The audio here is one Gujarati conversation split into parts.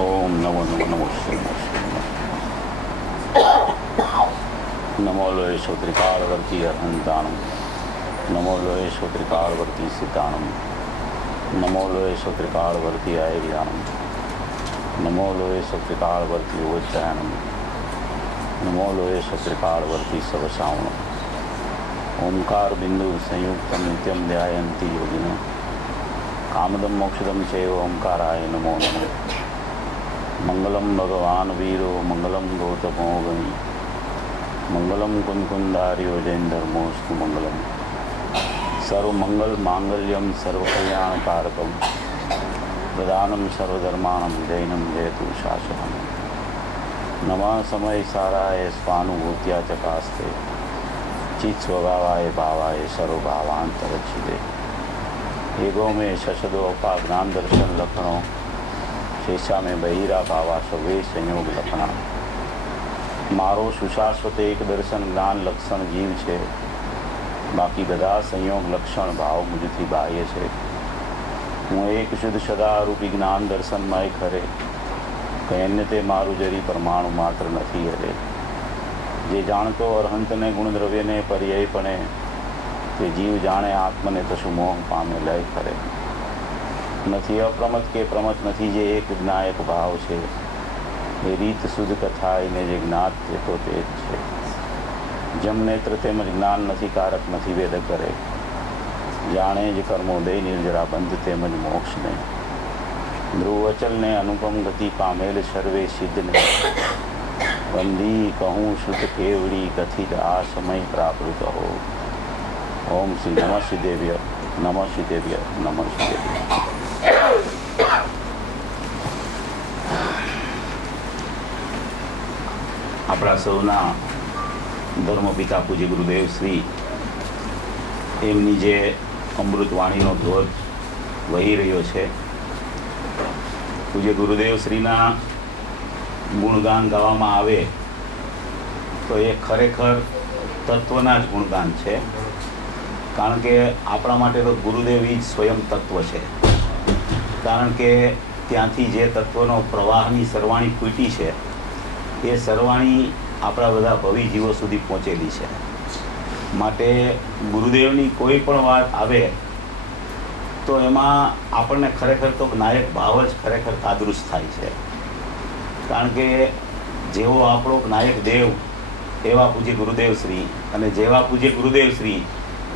ओम नमो नमो नमो नमो लोयेशो त्रिकालवर्ती अहंताणम नमो लोयेशो त्रिकालवर्ती सिद्धाणम नमो लोयेशो त्रिकालवर्ती आयर्याणम नमो लोयेशो त्रिकालवर्ती उच्चारणम नमो लोयेशो त्रिकालवर्ती सवशावणम ओंकार बिंदु संयुक्त नित्यम ध्यायन्ति योगिनो कामदम मोक्षदम चैव ओंकाराय नमो नमः मंगलम भगवान वीरो मंगलम गौतमो गणी मंगलम कुंकुंदार्यो जैनधर्मोस्तु मंगलम सर्वमंगल मांगल्यम सर्वकल्याणकारकम प्रदानम सर्वधर्माणम जैनम जयतु शासनम नमः समय साराय स्वानुभूत्या चकास्ते चित स्वभावाय भावाय सर्वभावांतरच्छिदे एगो में शशदो अपा ज्ञान दर्शन लखणों शेषा में बहिरा भावा सवे संयोग लखणा मारो सुशाश्वत एक दर्शन ज्ञान लक्षण जीव है बाकी बधा संयोग लक्षण भाव मुझथी बाह्य है हूँ एक शुद्ध सदारूपी ज्ञान दर्शनमय खरे कहने ते मारू जरी परमाणु मात्र नहीं हरे जे जानतो अरहंत ने गुण द्रव्य ने पर्यायपणे ते जीव जाने आत्मने तशु मोह पामे लय खरे नहीं अप्रमत के प्रमत नहीं जे एक ज्ञायक भाव है ये रीत शुद्ध कथा ने जे ज्ञात तो तेज है जम नेत्र तेमज ज्ञान नहीं कारक नहीं वेद करे जाने ज कर्मोदय निर्जरा बंध तेमज मोक्ष ने ध्रुवचल ने अनुपम गति पामेल सर्वे सिद्ध ने बंदी कहूँ श्रुत केवड़ी कथित आ समय प्राप्त हो ओम श्री नमः श्रीदेव्य नमः श्रीदेव्य नमः श्रीदेव्य अपना सौना धर्मपिता पूज्य गुरुदेव श्री एमनी जे अमृतवाणीनो धोध वही रह्यो छे पूज्य गुरुदेव श्रीना गुणगान गावामां आवे तो ये खरेखर तत्वना ज गुणगान छे कारण के आपणा माटे तो गुरुदेव ही स्वयं तत्व है कारण के त्यांथी जे तत्वनो प्रवाहनी सरवाणी फूटी है ये सरवाणी आपणा बधा भवी जीवो सुधी पहोंचेली है माटे गुरुदेवनी कोई पण वात आवे तो एमां आपणने खरेखर तो नायक भाव ज खरेखर तादृश थाय छे कारण के जेवो आपणो नायक देव एवा पूज्य गुरुदेव श्री अने जेवा पूज्य गुरुदेव श्री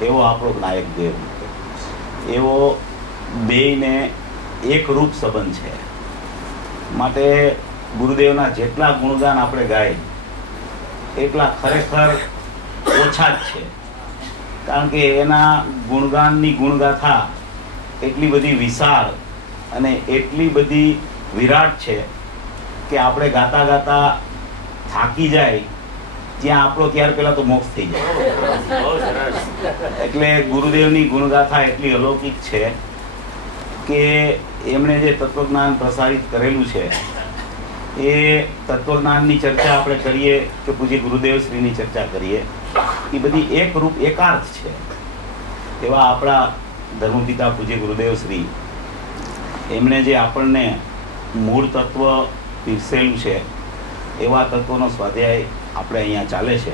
एवो आपणो नायक देव एवो बेयने एक रूप संबंध है माटे गुरुदेवना जेटला गुणगान आपणे गाय एटला खरेखर ओछा ज छे कारण के एना गुणगाननी गुणगाथा एटली बधी विशाळ अने एटली बधी विराट छे के आपणे गाता गाता थाकी जाय ત્યાં આપણો ત્યાર પહેલા તો મોક્ષ થઈ જાય એટલે ગુરુદેવની ગુણગાથા એટલી અલૌકિક છે કે એમણે જે તત્વજ્ઞાન પ્રસારિત કરેલું છે એ તત્વજ્ઞાનની ચર્ચા આપણે કરીએ કે પૂજ્ય ગુરુદેવ શ્રીની ચર્ચા કરીએ એ બધી એક રૂપ એકાર્થ છે એવા આપણા ધર્મપિતા પૂજ્ય ગુરુદેવ શ્રી એમણે જે આપણને મૂળ તત્વ પીરસેલું છે એવા તત્વનો સ્વાધ્યાય આપણે અહીંયા ચાલે છે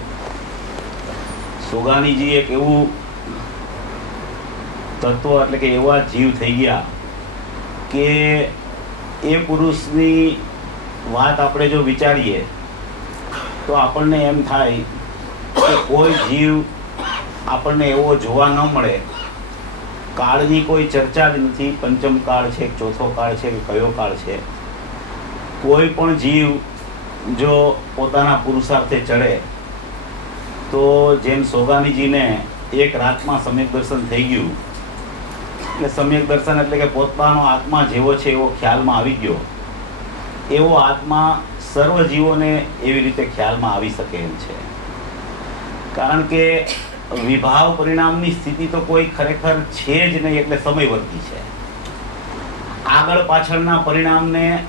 સોગાનીજી એક એવું તત્વ એટલે કે એવા જીવ થઈ ગયા કે એ પુરુષની વાત આપણે જો વિચારીએ તો આપણને એમ થાય કે કોઈ જીવ આપણને એવો જોવા ન મળે કાળની કોઈ ચર્ચા જ નથી પંચમ કાળ છે ચોથો કાળ છે કે કયો કાળ છે કોઈ પણ જીવ जो पोताना पुरुषार्थे चढ़े तो जेम सोगानीजी ने एक रात में सम्यक दर्शन थई गयुं એટલે सम्यक दर्शन એટલે કે પોતાનો આત્મા જેવો છે એવો ખ્યાલમાં આવી ગયો એવો આત્મા સર્વ જીવોને એવી રીતે ખ્યાલમાં આવી શકે એમ છે કારણ કે વિભાવ પરિણામની સ્થિતિ તો કોઈ ખરેખર છે જ નહીં એટલે સમયવર્તી છે આગળ પાછળના પરિણામને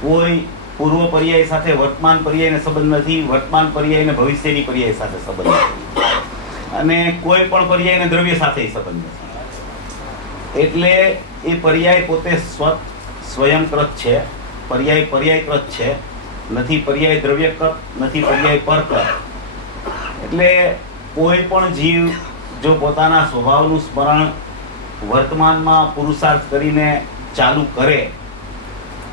કોઈ पूर्व पर्याय साथे वर्तमान पर्याय ने संबंध नहीं वर्तमान पर्याय ने भविष्यनी पर्याय साथे संबंध नहीं अने कोई पण पर्याय ने द्रव्य साथे संबंध नहीं एटले ए पर्याय पोते स्वयंकृत है પર્યાય પર્યાયકૃત છે, નથી પર્યાય દ્રવ્યકૃત, નથી પર્યાય પરકૃત. એટલે કોઈ પણ જીવ જો પોતાના સ્વભાવનું સ્મરણ વર્તમાનમાં પુરુષાર્થ કરીને ચાલુ કરે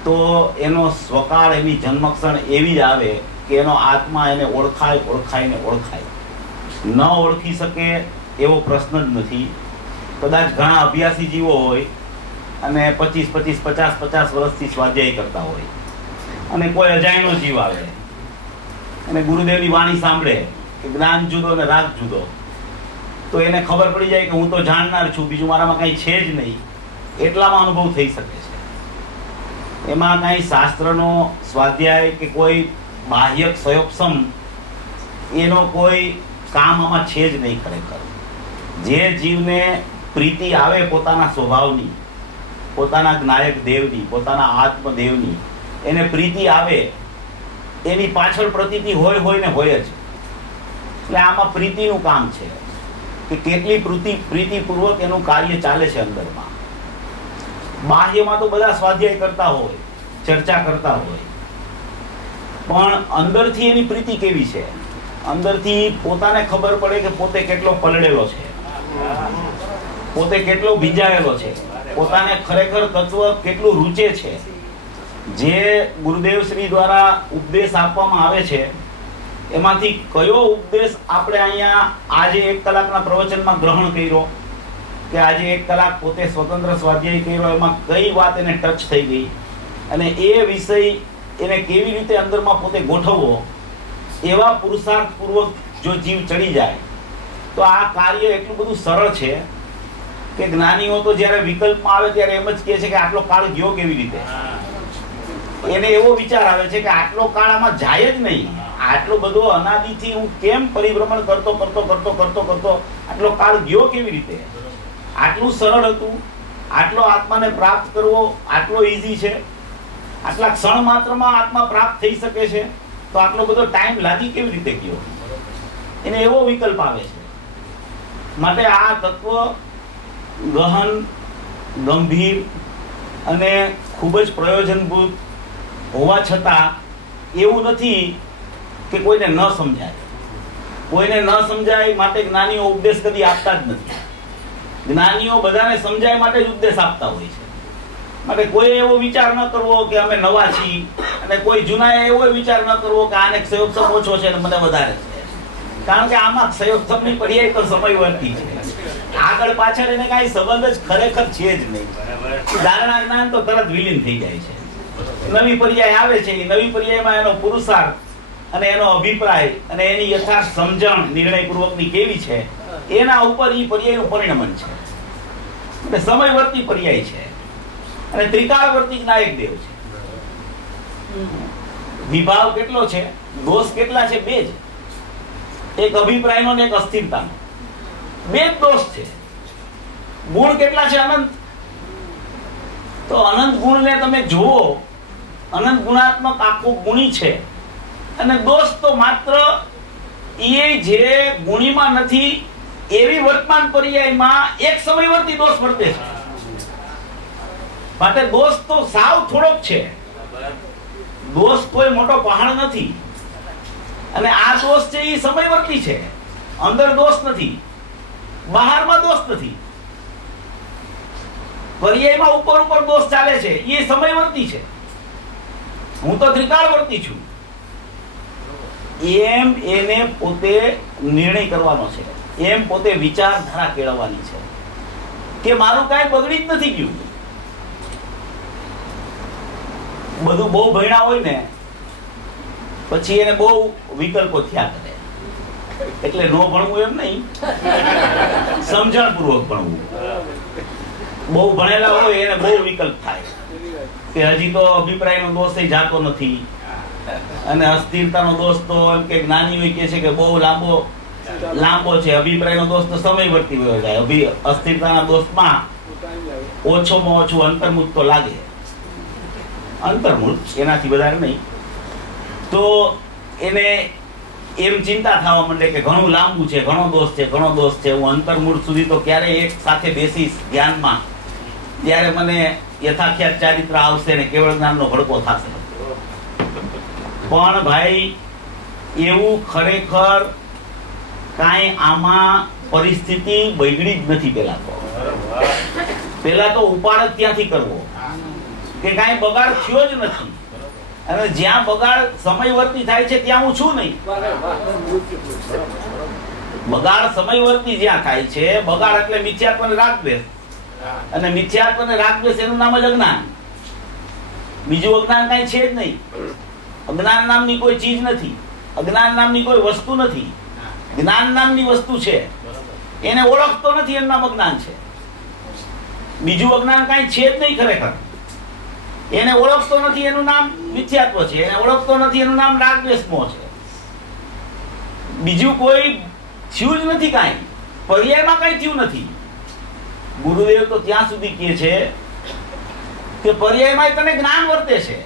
તો એનો સ્વકાળ, એની જન્મક્ષણ એવી જ આવે કે એનો આત્મા એને ઓળખાય. ન ઓળખી શકે એવો પ્રશ્ન જ નથી. કદાચ ઘણા અભ્યાસી જીવો હોય અને 50 વર્ષથી સ્વાધ્યાય કરતા હોય, અને કોઈ અજાયણો જીવ આવે અને ગુરુદેવની વાણી સાંભળે કે જ્ઞાન જુદો અને રાગ જુદો, તો એને ખબર પડી જાય કે હું તો જાણનાર છું, બીજું મારામાં કંઈ છે જ નહીં, એટલામાં અનુભવ થઈ શકે છે. એમાં કાંઈ શાસ્ત્રનો સ્વાધ્યાય કે કોઈ બાહ્યક સયોપસમ એનો કોઈ કામ આમાં છે જ નહીં. ખરેખર જે જીવને પ્રીતિ આવે પોતાના સ્વભાવની, પોતાના જ્ઞાયક દેવની, પોતાના આત્મદેવની, એને પ્રીતિ આવે, એની પાછળ પ્રતીતિ હોય ને હોય જ. એટલે આમાં પ્રીતિનું કામ છે કે કેટલી પ્રીતિપૂર્વક એનું કાર્ય ચાલે છે અંદરમાં. બાહ્યમાં તો બધા સ્વાધ્યાય કરતા હોય, ચર્ચા કરતા હોય, પણ અંદરથી એની પ્રીતિ કેવી છે, અંદરથી પોતાને ખબર પડે કે પોતે કેટલો પલળેલો છે, પોતે કેટલો ભીંજાયેલો છે, પોતાને ખરેખર તત્વ કેટલું રૂચે છે. જે ગુરુદેવ શ્રી દ્વારા ઉપદેશ આપવામાં આવે છે એમાંથી કયો ઉપદેશ આપણે અહીંયા આજે 1 કલાકના પ્રવચનમાં ગ્રહણ કર્યો, કે આજે 1 કલાક પોતે સ્વતંત્ર સ્વાધ્યાય કર્યો, એમાં કઈ વાત એને ટચ થઈ ગઈ, અને એ વિષય એને કેવી રીતે અંદરમાં પોતે ગોઠવવો, એવા પુરુષાર્થપૂર્વક જો જીવ ચડી જાય તો આ કાર્ય એટલું બધું સરળ છે કે જ્ઞાનીઓ તો જ્યારે વિકલ્પમાં આવે ત્યારે એમ જ કહે છે કે આટલો કાળ ગયો કેવી રીતે. એને એવો વિચાર આવે છે કે આટલો કાળ આમાં જાય જ નહીં, આટલો બધો અનાદિથી હું કેમ પરિભ્રમણ કરતો આટલો કાળ ગયો કેવી રીતે. આટલું સરળ હતું, આટલો આત્માને પ્રાપ્ત કરવો આટલો ઈઝી છે, આટલા ક્ષણ માત્રમાં આત્મા પ્રાપ્ત થઈ શકે છે, તો આટલો બધો ટાઈમ લાગી કેવી રીતે ગયો. એને એવો વિકલ્પ આવે છે. માટે આ તત્વ ગહન, ગંભીર અને ખૂબ જ પ્રયોજનભૂત હોવા છતાં એવું નથી કે કોઈને ન સમજાય. કોઈને ન સમજાય માટે જ્ઞાનીઓ ઉપદેશ કદી આપતા જ નથી. જ્ઞાનીઓ બધાને સમજાય માટે જ ઉપદેશ આપતા હોય છે. માટે કોઈ એવો વિચાર ન કરવો કે અમે નવા છીએ, અને કોઈ જૂનાએ એવો વિચાર ન કરવો કે આને ક્ષયોક્ષમ ઓછો છે અને મને વધારે છે. કારણ કે આમાં ક્ષયોક્ષમની પર્યાય તો સમયવર્તી છે. આગળ પાછળ એને કાંઈ સંબંધ જ ખરેખર છે જ નહીં. ધારણા જ્ઞાન તો તરત વિલીન થઈ જાય છે. નવી પર્યાય આવે છે, એ નવી પર્યાયમાં એનો પુરુષાર્થ અને એનો અભિપ્રાય અને એની યથાર્થ સમજણ નિર્ણયપૂર્વકની કેવી છે, એના ઉપર એ પર્યાયનું પરિણમન છે. એટલે સમયવર્તી પર્યાય છે અને ત્રિકાળવર્તી જ્ઞાયક દેવ છે. વિભાવ કેટલો છે, દોષ કેટલા છે? 2 જ. એક અભિપ્રાયનો ને એક અસ્થિરતાનો. 2 જ દોષ છે. ગુણ કેટલા છે? અનંત. તો અનંત ગુણને તમે જુઓ, અનંત ગુણાત્મક આખું ગુણી છે, અને દોષ તો માત્ર એ જે ગુણીમાં નથી એવી વર્તમાન પર્યાયમાં એક સમયવર્તી દોષ વર્તે છે. માટે દોષ તો સાવ થોડોક છે. દોષ કોઈ મોટો પહાડ નથી, અને આ દોષ છે એ સમયવર્તી છે. અંદર દોષ નથી, બહારમાં દોષ નથી. પર્યાયમાં ઉપર દોષ ચાલે છે, એ સમયવર્તી છે. હું તો ત્રિકાળવર્તી છું. એમ એને પોતે નિર્ણય કરવાનો છે, એમ પોતે વિચારધારા કેળવવાની છે કે મારું કાંઈ બગડી જ નથી ગયું. બધું બહુ ભણ્યા હોય ને પછી એને બહુ વિકલ્પો થયા કરે. એટલે નો ભણવું એમ નહીં, સમજણપૂર્વક ભણવું. બહુ ભણેલા હોય એને બહુ વિકલ્પ થાય કે હજી તો અભિપ્રાયનો દોષ જાતો નથી, અને અસ્થિરતાનો દોષ તો એમ કે જ્ઞાનીઓ કહે છે કે બહુ લાંબો છે. અભિપ્રાયનો દોષ તો સમયવર્તી વયો જાય. અસ્થિરતાના દોષમાં ઓછોમાં ઓછું અંતર્મુખ તો લાગે, અંતર્મુખ, એનાથી વધારે નહીં. તો એને એમ ચિંતા થવા માંડે કે ઘણું લાંબુ છે, ઘણો દોષ છે, હું અંતર્મૂળ સુધી તો ક્યારે એક સાથે બેસીશ ધ્યાનમાં, ત્યારે મને યથાખ્યાત ચારિત્ર આવશે ને કેવળ જ્ઞાનનો ભડકો થશે. પણ ભાઈ એવું ખરેખર કાંઈ આમાં પરિસ્થિતિ બગડી જ નથી. પેલા તો ઉપાડ જ ત્યાંથી કરવો કે કાંઈ બગાડ થયો જ નથી, અને જ્યાં બગાડ સમયવર્તી થાય છે ત્યાં હું છું નહીં. બગાડ સમયવર્તી જ્યાં થાય છે, બગાડ એટલે મિથ્યાત્વ અને રાગદ્વેષ, અને મિથ્યાત્વ અને રાગદ્વેષ એનું નામ જ અજ્ઞાન. બીજું અજ્ઞાન કાંઈ છે જ નહીં. અજ્ઞાન નામની કોઈ ચીજ નથી, અજ્ઞાન નામની કોઈ વસ્તુ નથી. જ્ઞાન નામની વસ્તુ છે, એને ઓળખતો નથી, એનું નામ અજ્ઞાન છે. બીજું અજ્ઞાન કાંઈ છે જ નહીં ખરેખર. એને ઓળખતો નથી એનું નામ મિથ્યાત્વ છે, એને ઓળખતો નથી એનું નામ રાગદ્વેષ મોહ છે. બીજું કોઈ થયું જ નથી, કાંઈ પર્યાયમાં કાંઈ થયું નથી. ગુરુદેવ તો ત્યાં સુધી કહે છે કે પર્યાયમાં તને જ્ઞાન વર્તે છે,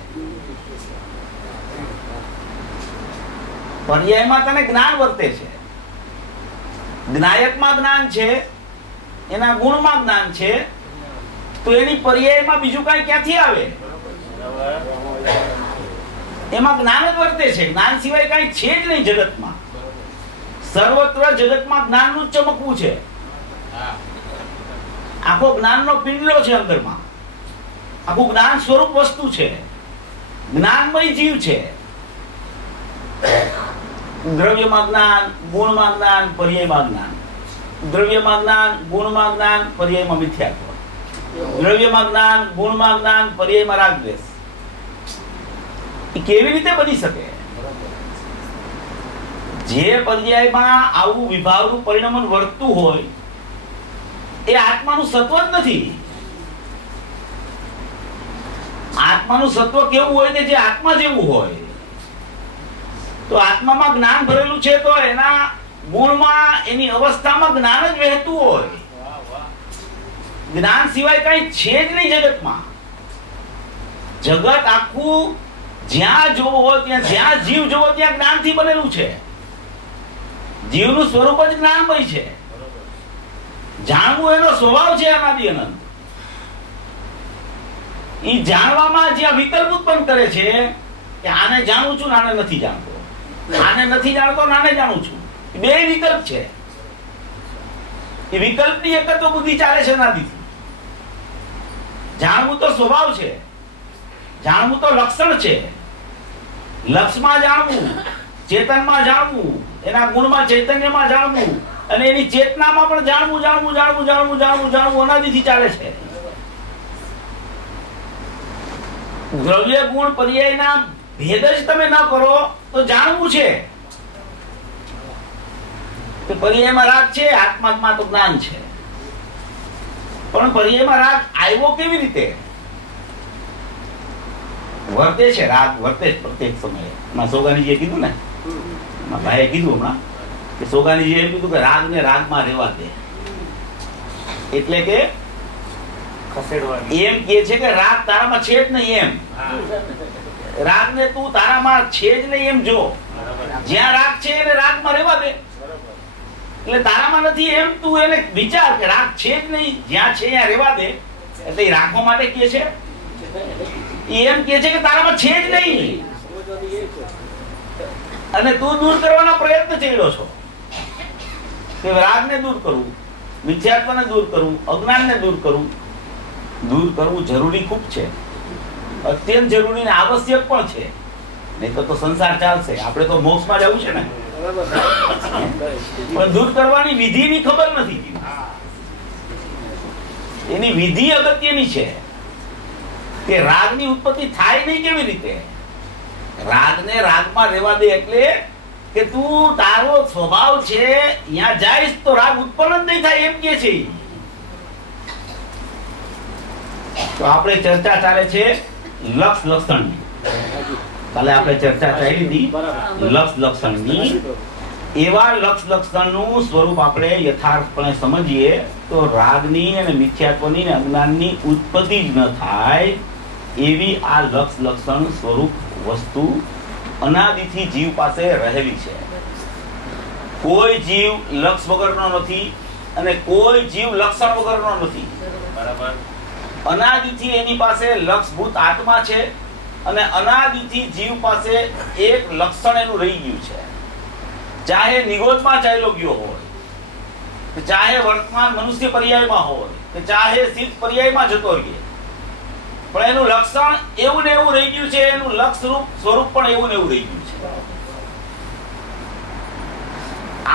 પર્યાયમાં તને જ્ઞાન વર્તે છે. જ્ઞાયકમાં જ્ઞાન છે, એના ગુણમાં જ્ઞાન છે, તો એની પર્યાયમાં બીજું કાંઈ ક્યાંથી આવે? એમાં જ્ઞાન જ વર્તે છે. જ્ઞાન સિવાય કાંઈ છે જ નહીં જગતમાં. સર્વત્ર જગતમાં જ્ઞાનનું જ ચમકવું છે. આખો જ્ઞાનનો પિંડલો છે અંદરમાં. આખું જ્ઞાન સ્વરૂપ વસ્તુ છે, જ્ઞાનમય જીવ છે. દ્રવ્યમાં જ્ઞાન, ગુણમાં જ્ઞાન, પર્યાયમાં જ્ઞાન. દ્રવ્યમાં જ્ઞાન, ગુણમાં જ્ઞાન, પર્યાયમાં મિથ્યાત્વ. દ્રવ્યમાં જ્ઞાન, ગુણમાં જ્ઞાન, પર્યાયમાં રાગદ્વેષ. એ કેવી રીતે બની શકે? જે પર્યાયમાં આવું વિભાવનું પરિણમન વર્તતું હોય એ આત્માનું સત્વ જ નથી. આત્માનું સત્વ કેવું હોય કે જે આત્મા જેવું હોય. તો આત્મામાં જ્ઞાન ભરેલું છે તો એના ગુણમાં, એની અવસ્થામાં જ્ઞાન જ વહેતું હોય. જ્ઞાન સિવાય કઈ છે જ નહીં જગતમાં. જગત આખું જ્યાં જોવો હોય ત્યાં, જ્યાં જીવ જોવો ત્યાં જ્ઞાનથી બનેલું છે. જીવનું સ્વરૂપ જ જ્ઞાનમય છે. જાણવું એનો સ્વભાવ છે અનાદિ અનંત. એ જાણવામાં જ્યાં વિકલ્પ ઉત્પન્ન કરે છે કે આને જાણું છું, આને નથી જાણતો, આને નથી જાણતો, આને જાણું છું, બે વિકલ્પ છે. એ વિકલ્પની એક તો બુદ્ધિ ચાલે છે અનાદિથી. જાણવું તો સ્વભાવ છે, જાણવું તો લક્ષણ છે. લક્ષમાં જાણવું, ચેતનમાં જાણવું, એના ગુણમાં ચૈતન્યમાં જાણવું, અને એની ચેતનામાં પણ જાણવું, જાણવું, જાણવું, જાણવું, જાણવું, જાણવું અનાદિથી ચાલે છે. દ્રવ્ય ગુણ પર્યાયના ભેદ જ તમે ન કરો તો જાણવું છે કે પર્યાયમાં રાગ છે, આત્મામાં તો જ્ઞાન છે. પણ પર્યાયમાં રાગ આવ્યો કેવી રીતે? વર્તે છે, રાગ વર્તે છે પ્રત્યેક સમયે. સોગાનીજીએ કીધું ને, ભાઈએ કીધું હમણાં કે સોગાનીજીએ એમ કીધું કે રાગને રાગમાં રહેવા દે. એટલે કે એમ કે છે કે રાગ તારામાં છે જ નહીં એમ. રાગને તું તારામાં છે જ નહીં એમ જો. જ્યાં રાગ છે એને રાગમાં રહેવા દે. એટલે તારામાં નથી એમ તું એને વિચાર કે રાગ છે જ નહીં, જ્યાં છે ત્યાં રહેવા દે. એટલે એ રાખવા માટે કે છે, એમ કે છે કે તારામાં છે જ નહીં, અને તું દૂર કરવાનો પ્રયત્ન કર્યો છો કે રાગને દૂર કરવું, મિથ્યાત્વને દૂર કરવું, અજ્ઞાનને દૂર કરવું. દૂર કરવું જરૂરી ખૂબ છે, અત્યંત જરૂરી ને આવશ્યક પણ છે. નહીં તો સંસાર ચાલશે, આપણે તો મોક્ષમાં જવું છે ને. પણ દૂર કરવાની વિધિની ખબર નથી. એની વિધિ અગત્યની છે કે રાગની ઉત્પત્તિ થાય નહીં કેવી રીતે. રાગને રાગમાં રહેવા દે એટલે કે તું તારો સ્વભાવ છે ત્યાં જાઈશ તો રાગ ઉત્પન્ન જ નહીં થાય એમ કે છે. તો આપણે ચર્ચા ચાલે છે લક્ષ લક્ષણની. કાલે આપણે ચર્ચા ચાલી હતી લક્ષ લક્ષણની. એવા લક્ષ લક્ષણનું સ્વરૂપ આપણે યથાર્થપણે સમજીએ તો રાગની અને મિથ્યાત્વની અને અજ્ઞાનની ઉત્પત્તિ જ ન થાય એવી આ લક્ષ લક્ષણ સ્વરૂપ વસ્તુ અનાદિથી જીવ પાસે રહેલી છે. કોઈ જીવ લક્ષ વગરનો નથી અને કોઈ જીવ લક્ષણ વગરનો નથી. બરાબર. અનાદિથી એની પાસે લક્ષભૂત આત્મા છે અને અનાદિથી જીવ પાસે એક લક્ષણ એનું રહી ગયું છે. ચાહે નિગોદમાં ચાલ્યો ગયો હોય, કે ચાહે વર્તમાન મનુષ્ય પર્યાયમાં હોય, કે ચાહે સિદ્ધ પર્યાયમાં જતો રહે, પણ એનું લક્ષણ એવું ને એવું રહી ગયું છે. એનું લક્ષ સ્વરૂપ પણ એવું ને એવું રહી ગયું છે.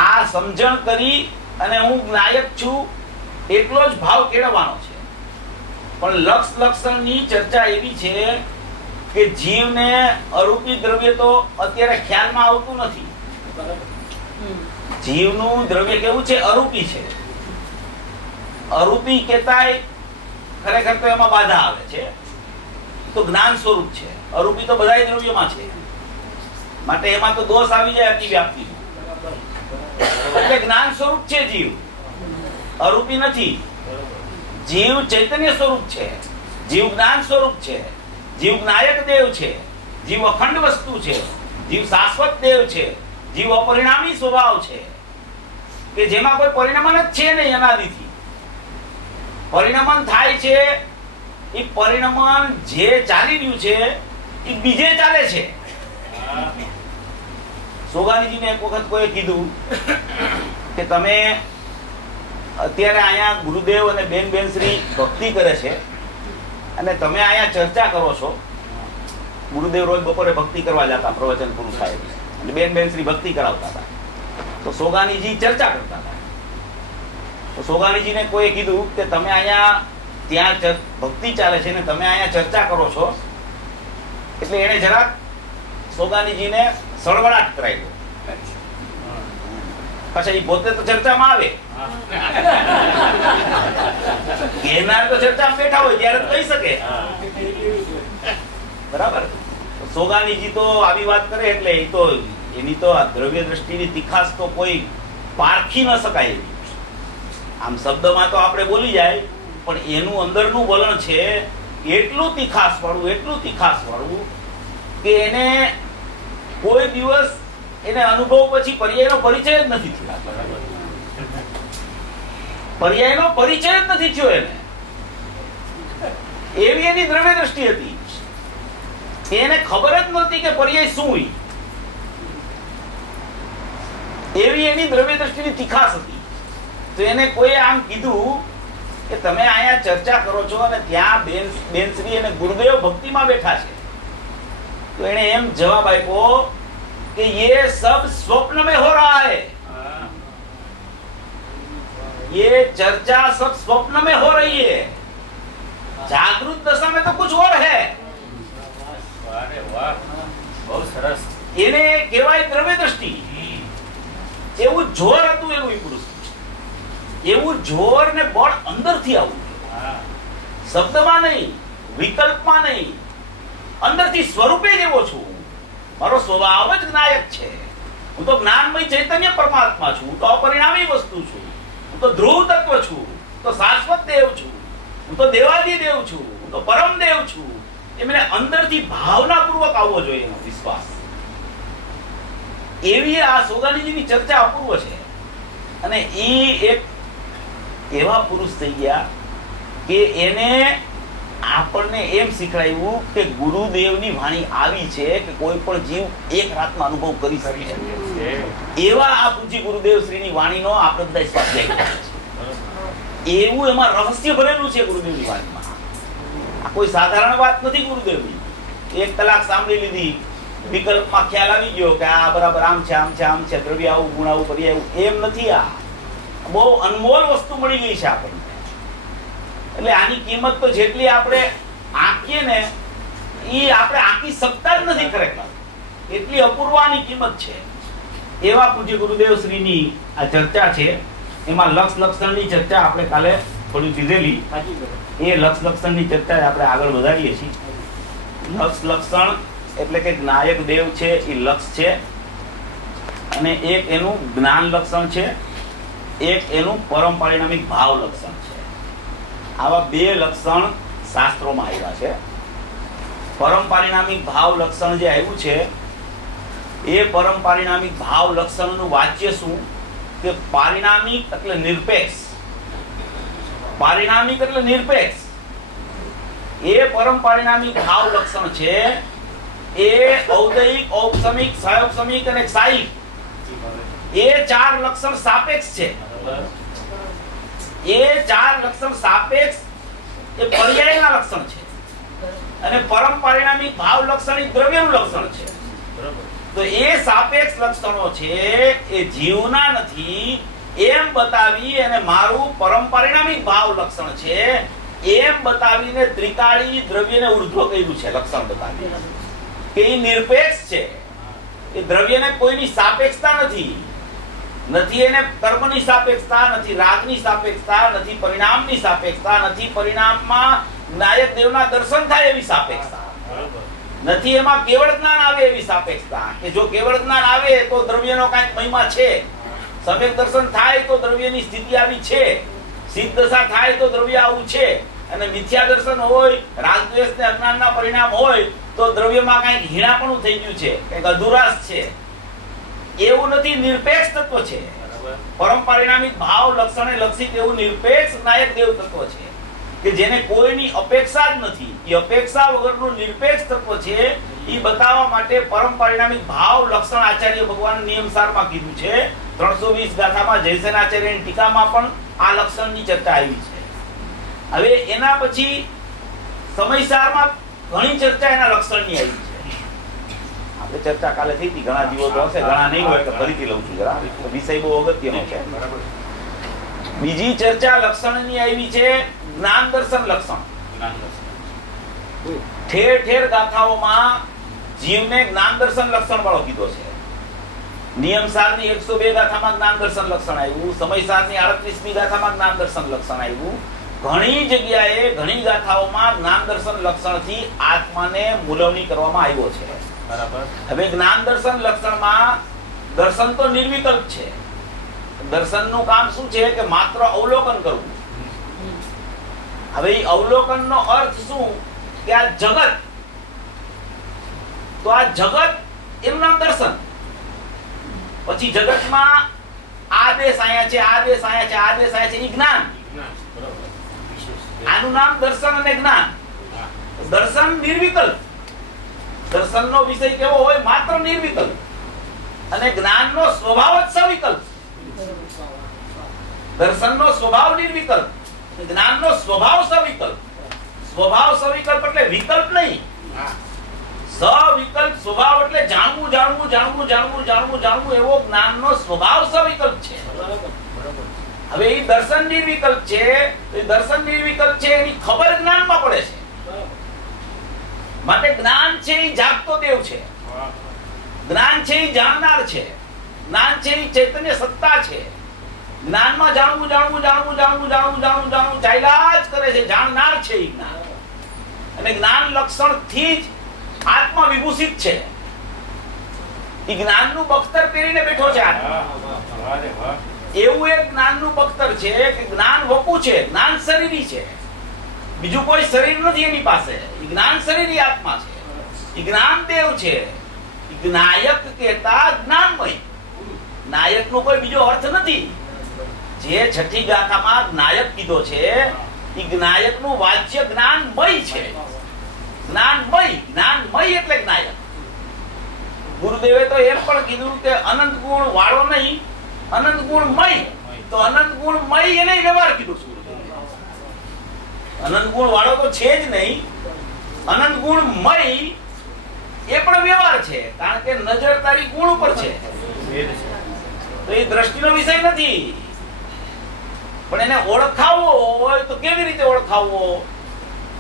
આ સમજણ કરી અને હું જ્ઞાયક છું એટલો જ ભાવ કેળવવાનો છે. પણ લક્ષ લક્ષણની ચર્ચા એવી છે કે જીવને અરૂપી દ્રવ્ય તો અત્યારે ખ્યાલમાં આવતું નથી. જીવનું દ્રવ્ય કેવું છે? અરૂપી છે. અરૂપી કહેતાય ખરેખર તો એમાં બાધા આવે છે. તો જ્ઞાન સ્વરૂપ છે. અરૂપી તો બધાય દ્રવ્યોમાં છે, માટે એમાં તો દોષ આવી જાય અતિવ્યાપ્તિ. એટલે જ્ઞાન સ્વરૂપ છે જીવ, અરૂપી નથી. જીવ ચૈતન્ય સ્વરૂપ છે, જીવ જ્ઞાન સ્વરૂપ છે, જીવ જ્ઞાયક દેવ છે, જીવ અખંડ વસ્તુ છે, જીવ શાશ્વત દેવ છે, જીવ અપરિણામી સ્વભાવ છે, કે જેમાં કોઈ પરિણમન જ છે નહીં. અનાદિથી પરિણમન થાય છે. એ પરિણમન જે ચાલી રહ્યું છે એ બીજે ચાલે છે. સોગાનીજીને એક વખત કોઈ કીધું કે તમે અત્યારે અહીંયા ગુરુદેવ અને બેન શ્રી ભક્તિ કરે છે અને તમે અહીંયા ચર્ચા કરો છો. ગુરુદેવ રોજ બપોરે ભક્તિ કરવા જતા, પ્રવચન પૂરું થાય એટલે બેન શ્રી ભક્તિ કરાવતા હતા. તો સોગાનીજી ચર્ચા કરતા હતા. તો સોગાનીજીને કોઈ કીધું કે તમે અહીંયા ત્યાં ભક્તિ ચાલે છે ને તમે અહીંયા ચર્ચા કરો છો. એટલે એને જરાક સોગાનીજીને સળવળાટ કરાવી. પછી પોતે તો ચર્ચામાં આવે, કહેનાર તો ચર્ચામાં બેઠા હોય ત્યારે તો કહી શકે, બરાબર. સોગાનીજી તો આવી વાત કરે એટલે એ તો એની તો આ દ્રવ્ય દ્રષ્ટિની તીખાસ તો કોઈ પારખી ન શકાય એવી. આમ શબ્દમાં તો આપણે બોલી જાય, પણ એનું અંદરનું વલણ છે એટલું તીખાસ વાળું કે એને કોઈ દિવસ એને અનુભવ પછી પર્યાયનો પરિચય જ નથી થયો. પર્યાયનો પરિચય જ નથી થયો એને. એવી એની દ્રવ્ય દ્રષ્ટિ હતી. એને ખબર જ નહોતી કે પર્યાય શું હોય. એવી એની દ્રવ્ય દ્રષ્ટિની તીખાસ હતી. તો એને કોઈ આમ કીધું કે તમે અહીંયા ચર્ચા કરો છો અને ત્યાં બેન શ્રી અને ગુરુદેવ ભક્તિમાં બેઠા છે. તો એને એમ જવાબ આપ્યો कि ये सब स्वप्न में हो रहा है, ये चर्चा सब स्वप्न में हो रही है, जागृत दशा में तो कुछ और है. अरे वाह, बहुत सरस. એને કહેવાય દ્રવ્ય દ્રષ્ટિ. એવું જોર હતું એનું એ પુરુષ. એવું જોર ને બળ અંદરથી આવવું, શબ્દમાં નહીં, વિકલ્પમાં નહીં, અંદરથી સ્વરૂપે જ એવો છું. મારો સ્વભાવ જ જ્ઞાયક છે. હું તો જ્ઞાનમય ચૈતન્ય પરમાત્મા છું. હું તો અપરિણામી વસ્તુ છું. હું તો ધ્રુવ તત્વ છું. હું તો શાશ્વત દેવ છું. હું તો દેવાધિદેવ છું. હું તો પરમ દેવ છું. એમને અંદરથી ભાવનાપૂર્વક આવવો જોઈએ એનો વિશ્વાસ. એવી આ સોગાનીજીની ચર્ચા અપૂર્વ છે. અને એ એક એવા પુરુષ થઈ ગયા કે એને આપણને એમ શીખડાયું કે ગુરુદેવની વાણી આવી છે કે કોઈ પણ જીવ એક રાતમાં અનુભવ કરી શકે છે. એવા આ પૂજ્ય ગુરુદેવ શ્રીની વાણીનો આપણે બધા સ્વાધ્યાય કરીએ છીએ. એવું એમાં રહસ્ય ભરેલું છે ગુરુદેવની વાણીમાં. આ કોઈ સાધારણ વાત નથી ગુરુદેવની. એક કલાક સાંભળી લીધી, વિકલ્પમાં ખ્યાલ આવી ગયો કે આ બરાબર આમ છે, આમ છે, આમ છે, દ્રવ્ય આવું, ગુણ આવું, પર્યાય આવું. એમ નથી. આ બહુ અનમોલ વસ્તુ મળી ગઈ છે આપણને. એટલે આની કિંમત તો જેટલી આપણે આંકીએ ને એ આપણે આંકી શકતા જ નથી ખરેખર. એટલી અપૂર્વ આની કિંમત છે. એવા પૂજ્ય ગુરુદેવ શ્રીની આ ચર્ચા છે. એમાં લક્ષ લક્ષણની ચર્ચા આપણે કાલે થોડી લીધેલી. એ લક્ષ લક્ષણની ચર્ચા આપણે આગળ વધારીએ છીએ. લક્ષ લક્ષણ એટલે કે જ્ઞાયક દેવ છે એ લક્ષ છે, અને એક એનું જ્ઞાન લક્ષણ છે, એક એનું પરમ પરિણામિક ભાવ લક્ષણ છે. આવા બે લક્ષણ શાસ્ત્રોમાં આવ્યા છે. પરમ પરિણામિક ભાવ લક્ષણ જે આવ્યું છે એ પરમ પરિણામિક ભાવ લક્ષણનું વાચ્ય શું કે પારિણામિક એટલે નિરપેક્ષ. પારિણામિક એટલે નિરપેક્ષ. એ પરમ પરિણામિક ભાવ લક્ષણ છે એ ઔદયિક, ઔપસમિક, સહૌપસમિક અને ક્ષાયિક એ ચાર લક્ષણ સાપેક્ષ છે. એ ચાર લક્ષણ સાપેક્ષ એ પર્યાયના લક્ષણ છે અને પરમ પરિણામી ભાવ લક્ષણ એ દ્રવ્યનું લક્ષણ છે. તો એ સાપેક્ષ લક્ષણો છે એ જીવના નથી એમ બતાવી અને મારું પરમ પરિણામી ભાવ લક્ષણ છે એમ બતાવીને ત્રિકાળી દ્રવ્યને ઉર્ધ્વ કર્યું છે. લક્ષણ બતાવી કે એ નિરપેક્ષ છે. એ દ્રવ્યને કોઈની સાપેક્ષતા નથી. નથી એને કર્મની સાપેક્ષતા, નથી રાગની સાપેક્ષતા, નથી પરિણામની સાપેક્ષતા, નથી પરિણામમાં નાયક દેવના દર્શન થાય એવી સાપેક્ષતા, નથી એમાં કેવળ જ્ઞાન આવે એવી સાપેક્ષતા કે જો કેવળ જ્ઞાન આવે તો દ્રવ્યનો કાંઈક મહિમા છે, સમ્યક દર્શન થાય તો દ્રવ્યની સ્થિતિ આવી છે, સિદ્ધ દશા થાય તો દ્રવ્ય આવું છે, અને મિથ્યા દર્શન હોય, રાગ દ્વેષ ને અજ્ઞાનના પરિણામ હોય તો દ્રવ્યમાં કાંઈક હીણાપણું થઈ ગયું છે, કંઈક અધુરાશ છે. એવું નથી, નિરપેક્ષ તત્વ છે. પરમ પરિણામી ભાવ લક્ષણે લક્ષિત એવું નિરપેક્ષ નાયક દેવ તત્વ છે કે જેને કોઈની અપેક્ષા જ નથી. એ અપેક્ષા વગરનું નિરપેક્ષ તત્વ છે. એ બતાવવા માટે પરમ પરિણામી ભાવ લક્ષણ આચાર્ય ભગવાન નિયમસારમાં કીધું છે. 320 ગાથામાં જયસેન આચાર્યની ટીકામાં પણ આ લક્ષણની ચર્ચા આવી છે. હવે એના પછી સમયસારમાં ઘણી ચર્ચા એના લક્ષણની આવી છે. આપણે ચર્ચા કાલે થઈ હતી, ઘણા જીવો તો હશે, ઘણા નહીં હોય, તો ફરીથી લઉં છું જરા, વિષય બહુ અગત્યનો છે. બીજી ચર્ચા લક્ષણની આવી છે જ્ઞાન દર્શન લક્ષણ. ઠેર ઠેર ગાથાઓમાં જીવને જ્ઞાન દર્શન લક્ષણ વાળો કીધો છે. નિયમસારની 102 ગાથામાં જ્ઞાન દર્શન લક્ષણ આવ્યું, સમયસારની 38મી ગાથામાં જ્ઞાન દર્શન લક્ષણ આવ્યું. ઘણી જગ્યાએ ઘણી ગાથાઓમાં જ્ઞાન દર્શન લક્ષણથી આત્માને મૂલવણી કરવામાં આવ્યો છે. બરાબર. હવે જ્ઞાન દર્શન લક્ષણમાં દર્શન તો નિર્વિકલ્પ છે. દર્શનનું કામ શું છે કે માત્ર અવલોકન કરવું. હવે એ અવલોકનનો અર્થ શું કે આ જગત, તો આ જગત એનું નામ દર્શન. પછી જગતમાં આ દેશ અહીંયા છે, આ દેશ અહીંયા છે, આ દેશ અહીંયા છે, એ જ્ઞાન. આનું નામ દર્શન અને જ્ઞાન. દર્શન નિર્વિકલ્પ. દર્શનનો વિષય કેવો હોય? માત્ર નિર્વિકલ્પ. અને જ્ઞાનનો સ્વભાવ જ સવિકલ્પ. દર્શનનો સ્વભાવ નિર્વિકલ્પ, જ્ઞાનનો સ્વભાવ સવિકલ્પ. સ્વભાવ સવિકલ્પ એટલે વિકલ્પ નહીં, સવિકલ્પ સ્વભાવ એટલે જાણવું જાણવું જાણવું જાણવું જાણવું જાણવું એવો જ્ઞાનનો સ્વભાવ સવિકલ્પ છે. હવે એ દર્શન નિર્વિકલ્પ છે, તો એ દર્શન નિર્વિકલ્પ છે એની ખબર જ્ઞાનમાં પડે છે. માટે જ્ઞાન છે એ જાગતો દેવ છે, જ્ઞાન છે એ જાણનાર છે, જ્ઞાન છે એ ચૈતન્ય સત્તા છે. જ્ઞાનમાં જાણવું જાણવું જાણવું જાણવું જાણવું જાણવું જાણવું ચાલ્યા જ કરે છે. જાણનાર છે એ જ્ઞાન. અને જ્ઞાન લક્ષણ થી જ આત્મા વિભૂષિત છે. એ જ્ઞાનનું બખ્તર પહેરીને બેઠો છે આત્મા. એવું એક જ્ઞાનનું બખ્તર છે કે જ્ઞાન વપુ છે, જ્ઞાન શરીરી છે, બીજું કોઈ શરીર નથી એની પાસે. એ જ્ઞાન શરીરી આત્મા છે, એ જ્ઞાન દેવ છે. નાયક કહેતા જ્ઞાનમય. નાયકનો કોઈ બીજો અર્થ નથી. જે છઠ્ઠી ગાથામાં નાયક કીધો છે એ જ્ઞાયકનું વાચ્ય જ્ઞાનમય છે. જ્ઞાનમય, જ્ઞાનમય એટલે જ્ઞાયક. ગુરુદેવે તો એમ પણ કીધું કે અનંત ગુણ વાળો નહીં, અનંત ગુણમય. તો અનંત ગુણમય એને વ્યવહાર કીધું છે. અનંત ગુણ વાળો તો છે જ નહીં, અનંત ગુણમય એ પણ વ્યવહાર છે, કારણ કે નજર તારી ગુણ ઉપર છે. તો એ દ્રષ્ટિનો વિષય નથી. પણ એને ઓળખાવવો હોય તો કેવી રીતે ઓળખાવવો?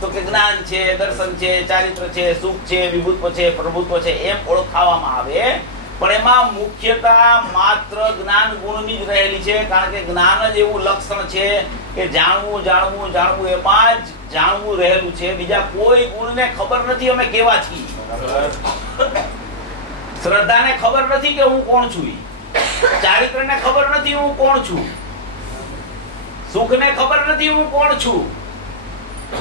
તો કે જ્ઞાન છે, દર્શન છે, ચારિત્ર છે, સુખ છે, વિભૂત્વ છે, પ્રભુત્વ છે, એમ ઓળખાવવામાં આવે. પણ એમાં મુખ્યતા માત્ર જ્ઞાન ગુણની જ રહેલી છે, કારણ કે જ્ઞાન જ એવું લક્ષણ છે કે જાણવું જાણવું જાણવું એમાં જ જાણવું રહેલું છે. બીજા કોઈ ગુણને ખબર નથી અમે કેવા છીએ. શ્રદ્ધાને ખબર નથી કે હું કોણ છું, ચારિત્રને ખબર નથી હું કોણ છું, સુખને ખબર નથી હું કોણ છું,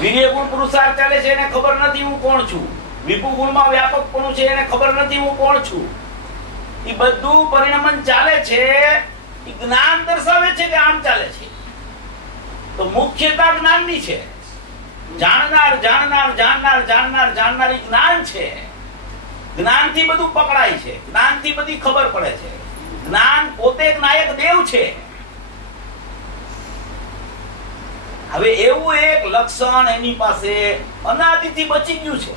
વીર્ય ગુણ પુરુષાર્થ ચાલે છે એને ખબર નથી હું કોણ છું, વિપુ ગુણમાં વ્યાપકપણું છે એને ખબર નથી હું કોણ છું. એ બધું પરિણમન ચાલે છે, એ જ્ઞાન દર્શાવે છે કે આમ ચાલે છે. તો મુખ્યતા જ્ઞાનની છે. જાણનાર જાણનાર જાણનાર જાણનાર જાણનાર એ જ્ઞાન છે. જ્ઞાનથી બધું પકડાય છે, જ્ઞાનથી બધી ખબર પડે છે. જ્ઞાન પોતે એક નાયક દેવ છે. હવે એવું એક લક્ષણ એની પાસે અનાદિથી બચી ગયું છે.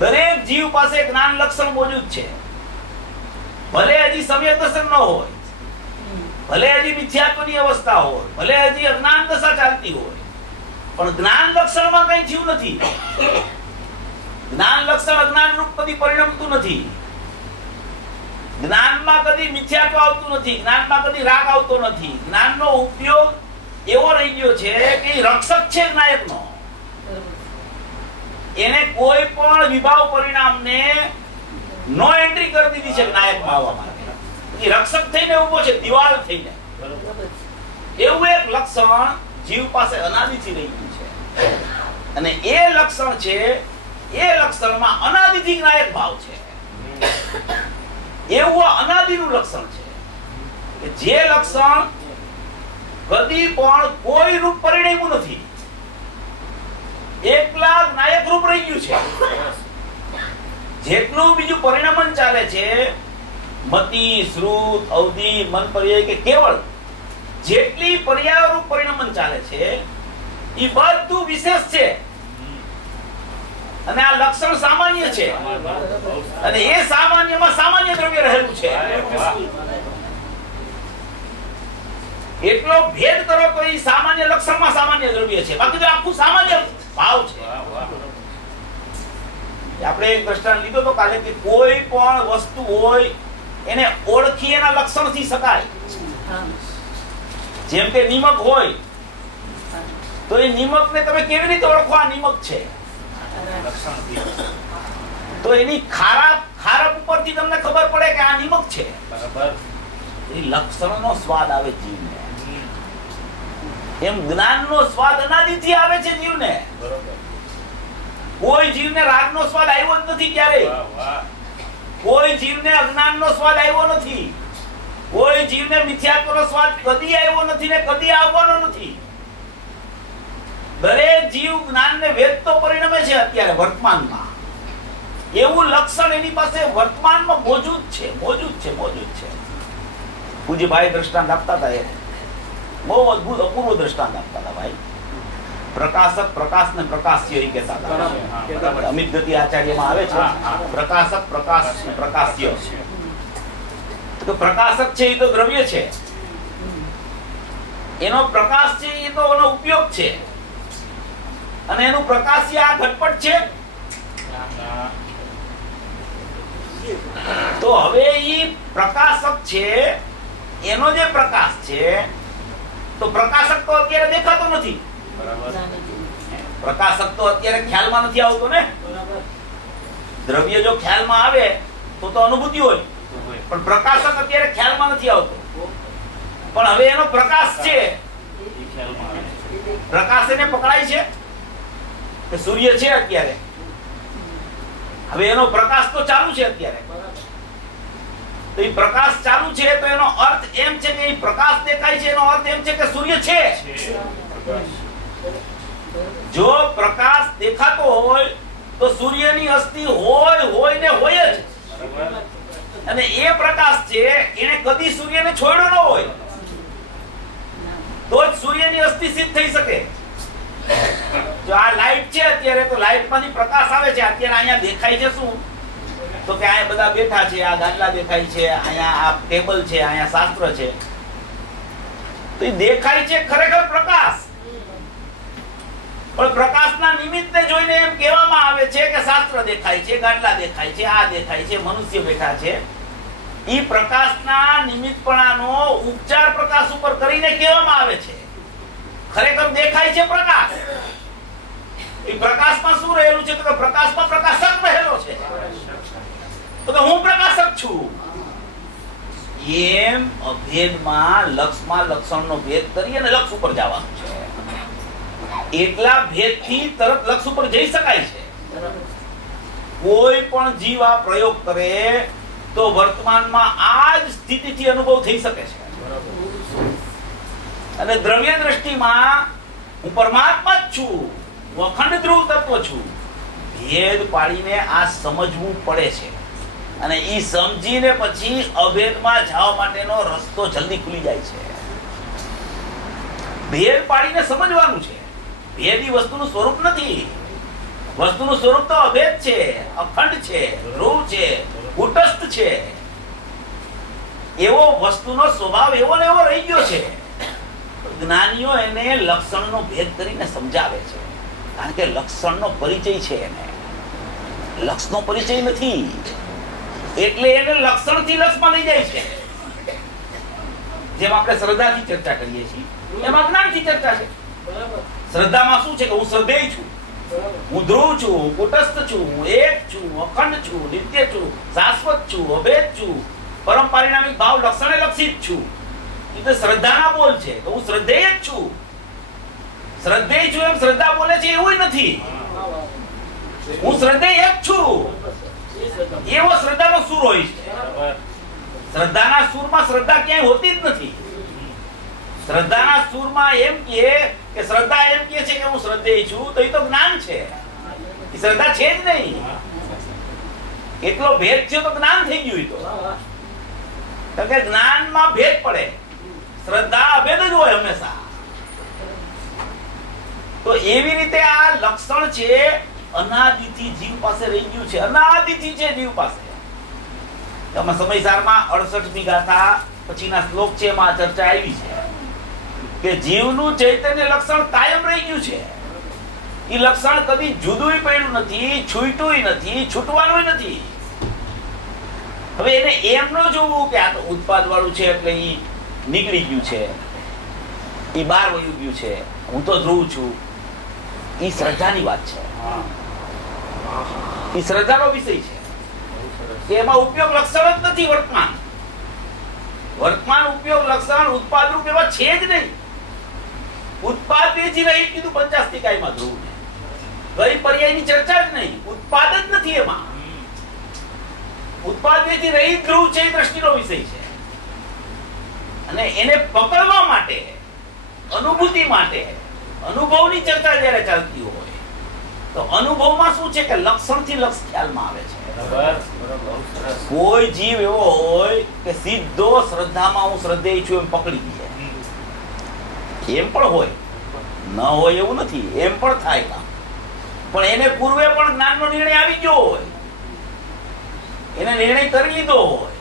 દરેક જીવ પાસે જ્ઞાન લક્ષણ મોજૂદ છે. ભલે હજી સમ્યક દર્શન ન હોય, ભલે હજી મિથ્યાત્વની અવસ્થા હોય, ભલે હજી અજ્ઞાન દશા ચાલતી હોય, પણ જ્ઞાન લક્ષણમાં કઈ થયું નથી. જ્ઞાન લક્ષણ અજ્ઞાન રૂપ કદી પરિણમતું નથી. જ્ઞાનમાં કદી મિથ્યાત્વ આવતું નથી. જ્ઞાનમાં કદી રાગ આવતો નથી. જ્ઞાનનો ઉપયોગ એવો રહી ગયો છે કે રક્ષક છે નાયકનો. એને કોઈ પણ વિભાવ પરિણામને નો એન્ટ્રી કરી દીધી છે નાયકમાં આવવા માટે. એ રક્ષક થઈને ઊભો છે, દિવાલ થઈને. એવું એક લક્ષણ જીવ પાસે અનાદિથી રહી ગયું છે. અને એ લક્ષણ છે, એ લક્ષણમાં અનાદિથી નાયક ભાવ છે. એવું અનાદિનું લક્ષણ છે કે જે લક્ષણ કદી પણ કોઈ રૂપ પરિણમ્યું નથી. એકલા નાયક રૂપ રહી ગયું છે. જેટલું બીજું પરિણમન ચાલે છે, મતિ, શ્રુત, અવધિ, મન પર્યાય કે કેવળ જેટલી પર્યાય રૂપ પરિણમન ચાલે છે, એ બધું વિશેષ છે. અને આ લક્ષણ સામાન્ય છે. અને એ સામાન્યમાં સામાન્ય દ્રવ્ય રહેલું છે. એટલો ભેદ કરો તો એ સામાન્ય લક્ષણમાં સામાન્ય દ્રવ્ય છે. બાકી તો આખું સામાન્ય ભાવ છે. આપણે એક દ્રષ્ટાંત લીધો તો કાલે કે કોઈ પણ વસ્તુ હોય એને ઓળખી એના લક્ષણથી શકાય. જેમ કે નિમક હોય તો એ નિમકને તમે કેવી રીતે ઓળખો આ નિમક છે? તો એની ખારપ ઉપરથી તમને ખબર પડે કે આ નિમક છે. એ લક્ષણનો સ્વાદ આવે જીવને. એમ જ્ઞાનનો સ્વાદ અનાદિથી આવે છે જીવને. કોઈ જીવને રાગનો સ્વાદ આવ્યો જ નથી ક્યારેય. કોઈ જીવને અજ્ઞાનનો સ્વાદ આવ્યો નથી. કોઈ જીવને મિથ્યાત્વનો સ્વાદ કદી આવ્યો નથી ને કદી આવવાનો નથી. દરેક જીવ જ્ઞાનને વેદતો પરિણમે છે અત્યારે વર્તમાનમાં. એવું લક્ષણ એની પાસે વર્તમાનમાં મોજૂદ છે. પૂજ્યભાઈ દ્રષ્ટાંત આપતા હતા. એ બહુ અદ્ભુત અપૂર્વ દ્રષ્ટાંત આપતા હતા ભાઈ. પ્રકાશક પ્રકાશને પ્રકાશ્ય એ કહેતા હતા. અમિત ગતિ આચાર્યમાં આવે છે પ્રકાશક પ્રકાશ પ્રકાશ્ય. તો પ્રકાશક છે એ તો દ્રવ્ય છે. એનો પ્રકાશ છે એ તો એનો ઉપયોગ છે. અને એનું પ્રકાશ્ય આ ઘટપટ છે. તો હવે ઈ પ્રકાશક છે, એનો જે પ્રકાશ છે, તો પ્રકાશક તો અત્યારે દેખાતો નથી. પ્રકાશક તો અત્યારે ખ્યાલમાં નથી આવતો ને. દ્રવ્ય જો ખ્યાલમાં આવે તો અનુભૂતિ હોય, પણ પ્રકાશક અત્યારે ખ્યાલમાં નથી આવતો. પણ હવે એનો પ્રકાશ છે, પ્રકાશ એને પકડાય છે કે સૂર્ય છે અત્યારે. હવે એનો પ્રકાશ તો ચાલુ છે અત્યારે. તો એ પ્રકાશ ચાલુ છે તો એનો અર્થ એમ છે કે એ પ્રકાશ દેખાય છે, એનો અર્થ એમ છે કે સૂર્ય છે. જો પ્રકાશ દેખાતો હોય તો સૂર્યની અસ્થિ હોય ને હોય જ. અને એ પ્રકાશ છે એને કદી સૂર્યને છોડ્યો ન હોય તો જ સૂર્યની અસ્થિ સિદ્ધ થઈ શકે. જો આ લાઈટ છે અત્યારે, તો લાઈટમાંથી પ્રકાશ આવે છે. અત્યારે અહીંયા દેખાય છે શું? તો કે અહીંયા બધા બેઠા છે, આ ગાદલા દેખાય છે, અહીંયા આ ટેબલ છે, અહીંયા શાસ્ત્ર છે. તો એ દેખાય છે ખરેખર પ્રકાશ. પણ પ્રકાશના નિમિત્તને જોઈને એમ કહેવામાં આવે છે કે શાસ્ત્ર દેખાય છે, ગાદલા દેખાય છે, આ દેખાય છે, મનુષ્ય બેઠા છે. ઈ પ્રકાશના નિમિત્તપણાનો ઉપચાર પ્રકાશ ઉપર કરીને કહેવામાં આવે છે. ખરેખર દેખાય છે પ્રકાશ. એ પ્રકાશમાં શું રહેલું છે? તો કે પ્રકાશમાં પ્રકાશક રહેલો છે. તો કે હું પ્રકાશક છું. એમ અભેદમાં લક્ષમાં લક્ષણનો ભેદ કરી અને લક્ષ ઉપર જવાનું છે. એટલા ભેદથી તરત લક્ષ ઉપર જઈ શકાય છે. કોઈ પણ જીવ આ પ્રયોગ કરે તો વર્તમાનમાં આ જ સ્થિતિથી અનુભવ થઈ શકે છે. અને દ્રવ્ય દ્રષ્ટિમાં હું પરમાત્મા જ છું, હું અખંડ ધ્રુવ તત્વ છું. ભેદ પાડીને આ સમજવું પડે છે અને ઈ સમજીને પછી અભેદમાં જવા માટેનો રસ્તો જલ્દી ખુલી જાય છે. ભેદ પાડીને સમજવાનું છે. ભેદ ઈ વસ્તુનું સ્વરૂપ નથી. વસ્તુનું સ્વરૂપ તો અભેદ છે, અખંડ છે, ધ્રુવ છે, કુટસ્થ છે. એવો વસ્તુનો સ્વભાવ એવો ને એવો રહી ગયો છે. જ્ઞાનીઓ એને લક્ષણનો ભેદ કરીને સમજાવે છે, કારણ કે લક્ષણનો પરિચય છે. એને લક્ષનો પરિચય નથી એટલે એને લક્ષણથી લક્ષમાં લઈ જાય છે. જેમ આપણે શ્રદ્ધાથી ચર્ચા કરીએ છીએ એમાં જ્ઞાનથી ચર્ચા છે. શ્રદ્ધામાં શું છે કે હું શ્રદ્ધેય છું, હું ધ્રુવ છું, હું કુટસ્થ છું, હું એક છું, અખંડ છું, નિત્ય છું, શાશ્વત છું, અભેદ છું, પરમ પરિણામિક ભાવ લક્ષણે લક્ષિત છું. એ તો શ્રદ્ધાના બોલ છે. તો હું શ્રદ્ધેય જ છું. શ્રદ્ધેય છું એમ શ્રદ્ધા બોલે છે એવું નથી. હું શ્રદ્ધેય જ છું એવો શ્રદ્ધાનો સૂર હોય છે. શ્રદ્ધાના સૂરમાં શ્રદ્ધા ક્યાંય હોતી જ નથી. શ્રદ્ધાના સૂરમાં એમ કે શ્રદ્ધા એમ કહે છે કે હું શ્રદ્ધેય છું, તો એ તો જ્ઞાન છે. એ શ્રદ્ધા છે જ નહીં. એટલો ભેદ છે તો જ્ઞાન થઈ ગયું. તો કારણ કે જ્ઞાનમાં ભેદ પડે, શ્રદ્ધા અભેદ જ હોય હંમેશા. તો એવી રીતે આ લક્ષણ છે અનાદિથી જીવ પાસે રહી ગયું છે. અનાદિથી છે જીવ પાસે. એમાં સમયસારમાં 68મી ગાથા પછીના શ્લોક છે એમાં ચર્ચા આવી છે કે જીવનું ચૈતન્ય લક્ષણ કાયમ રહી ગયું છે. એ લક્ષણ કદી જુદુંય પડ્યું નથી, છૂટ્યું નથી, છૂટવાનું નથી. હવે એને એમ ન જોવું કે આ તો ઉત્પાદ વાળું છે એટલે ઈ નીકળી ગયું છે, ઈ બહાર વયું ગયું છે, હું તો ધ્રુવ છું. ઈ શ્રદ્ધાની વાત છે. ઈ શ્રદ્ધાનો વિષય છે કે એમાં ઉપયોગ લક્ષણ જ નથી. વર્તમાન ઉપયોગ લક્ષણ ઉત્પાદ રૂપ એવા છે જ નહીં. ઉત્પાદ વેચી રહી કીધું 50 ટીકાઈમાં ધ્રુવને. કઈ પર્યાયની ચર્ચા જ નહીં. ઉત્પાદ જ નથી એમાં. ઉત્પાદ વેચી રહી ધ્રુવ છે એ દ્રષ્ટિનો વિષય છે. અને એને પકડવા માટે, અનુભૂતિ માટે, અનુભવની ચર્ચા જ્યારે ચાલતી હોય તો અનુભવમાં શું છે કે લક્ષણથી લક્ષ ખ્યાલમાં આવે છે. કોઈ જીવ એવો હોય કે સીધો શ્રદ્ધામાં હું શ્રદ્ધેય છું એમ પકડી દે. એમ પણ હોય, ન હોય એવું નથી. એમ પણ થાય કામ. પણ એને પૂર્વે પણ જ્ઞાનનો નિર્ણય આવી ગયો હોય, એને નિર્ણય કરી લીધો હોય.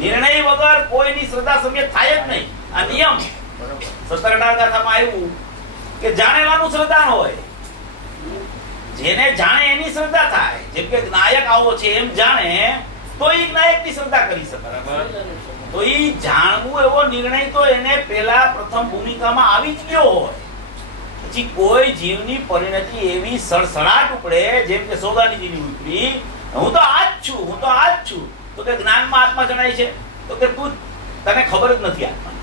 નિર્ણય વગર કોઈની શ્રદ્ધા સમ્યક થાય જ નહીં. આ નિયમ 17 ગાથામાં આવ્યું કે જાણેલાનું શ્રદ્ધા ન હોય. જેને જાણે એની શ્રદ્ધા થાય. જેમ કે નાયક આવો છે એમ જાણે તો એ નાયકની શ્રદ્ધા કરી શકે. તો એ જાણવું એવો નિર્ણય તો એને પહેલા પ્રથમ ભૂમિકામાં આવી જ ગયો હોય. પછી કોઈ જીવની પરિણતિ એવી સડસડાટ ઉપડે જેમ કે સોગાનીજીની ઉપડી, હું તો આ જ છું, હું તો આ જ છું. તો કે જ્ઞાનમાં આત્મા જણાય છે. તો કે તને ખબર જ નથી આત્મા.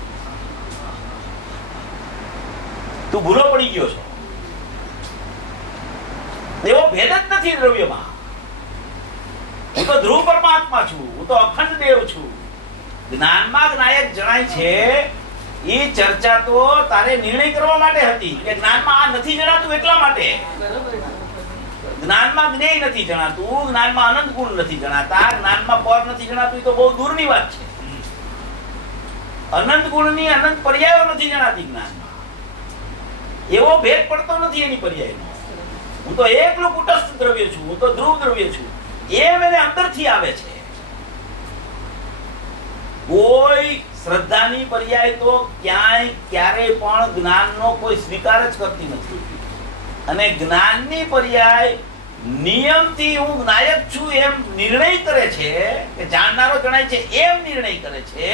તું ભૂલો પડી ગયો છો. એવો ભેદ જ નથી દ્રવ્યમાં. હું તો ધ્રુવ પરમાત્મા છું, હું તો અખંડ દેવ છું. જ્ઞાનમાં જ્ઞાયક જણાય છે. એ ચર્ચા તો તારે નિર્ણય કરવા માટે હતી કે જ્ઞાનમાં આ નથી જણાતું એટલા માટે. જ્ઞાનમાં જ્ઞેય નથી જણાતું, જ્ઞાનમાં અનંત ગુણ નથી જણાતા, જ્ઞાનમાં પર નથી જણાતું. એ તો બહુ દૂરની વાત છે. અનંત ગુણની અનંત પર્યાયો નથી જણાતી જ્ઞાનમાં. એવો ભેદ પડતો નથી એની પર્યાયનો. હું તો એકલું કુટસ્થ દ્રવ્ય છું, હું તો ધ્રુવ દ્રવ્ય છું. એમ એને અંદરથી આવે છે. કોઈ શ્રદ્ધાની પર્યાય તો ક્યાંય ક્યારે પણ જ્ઞાનનો કોઈ સ્વીકાર જ કરતી નથી. અને જ્ઞાનની પર્યાય નિયમથી હું જ્ઞાયક છું એમ નિર્ણય કરે છે કે જાણનારો જણાય છે એમ નિર્ણય કરે છે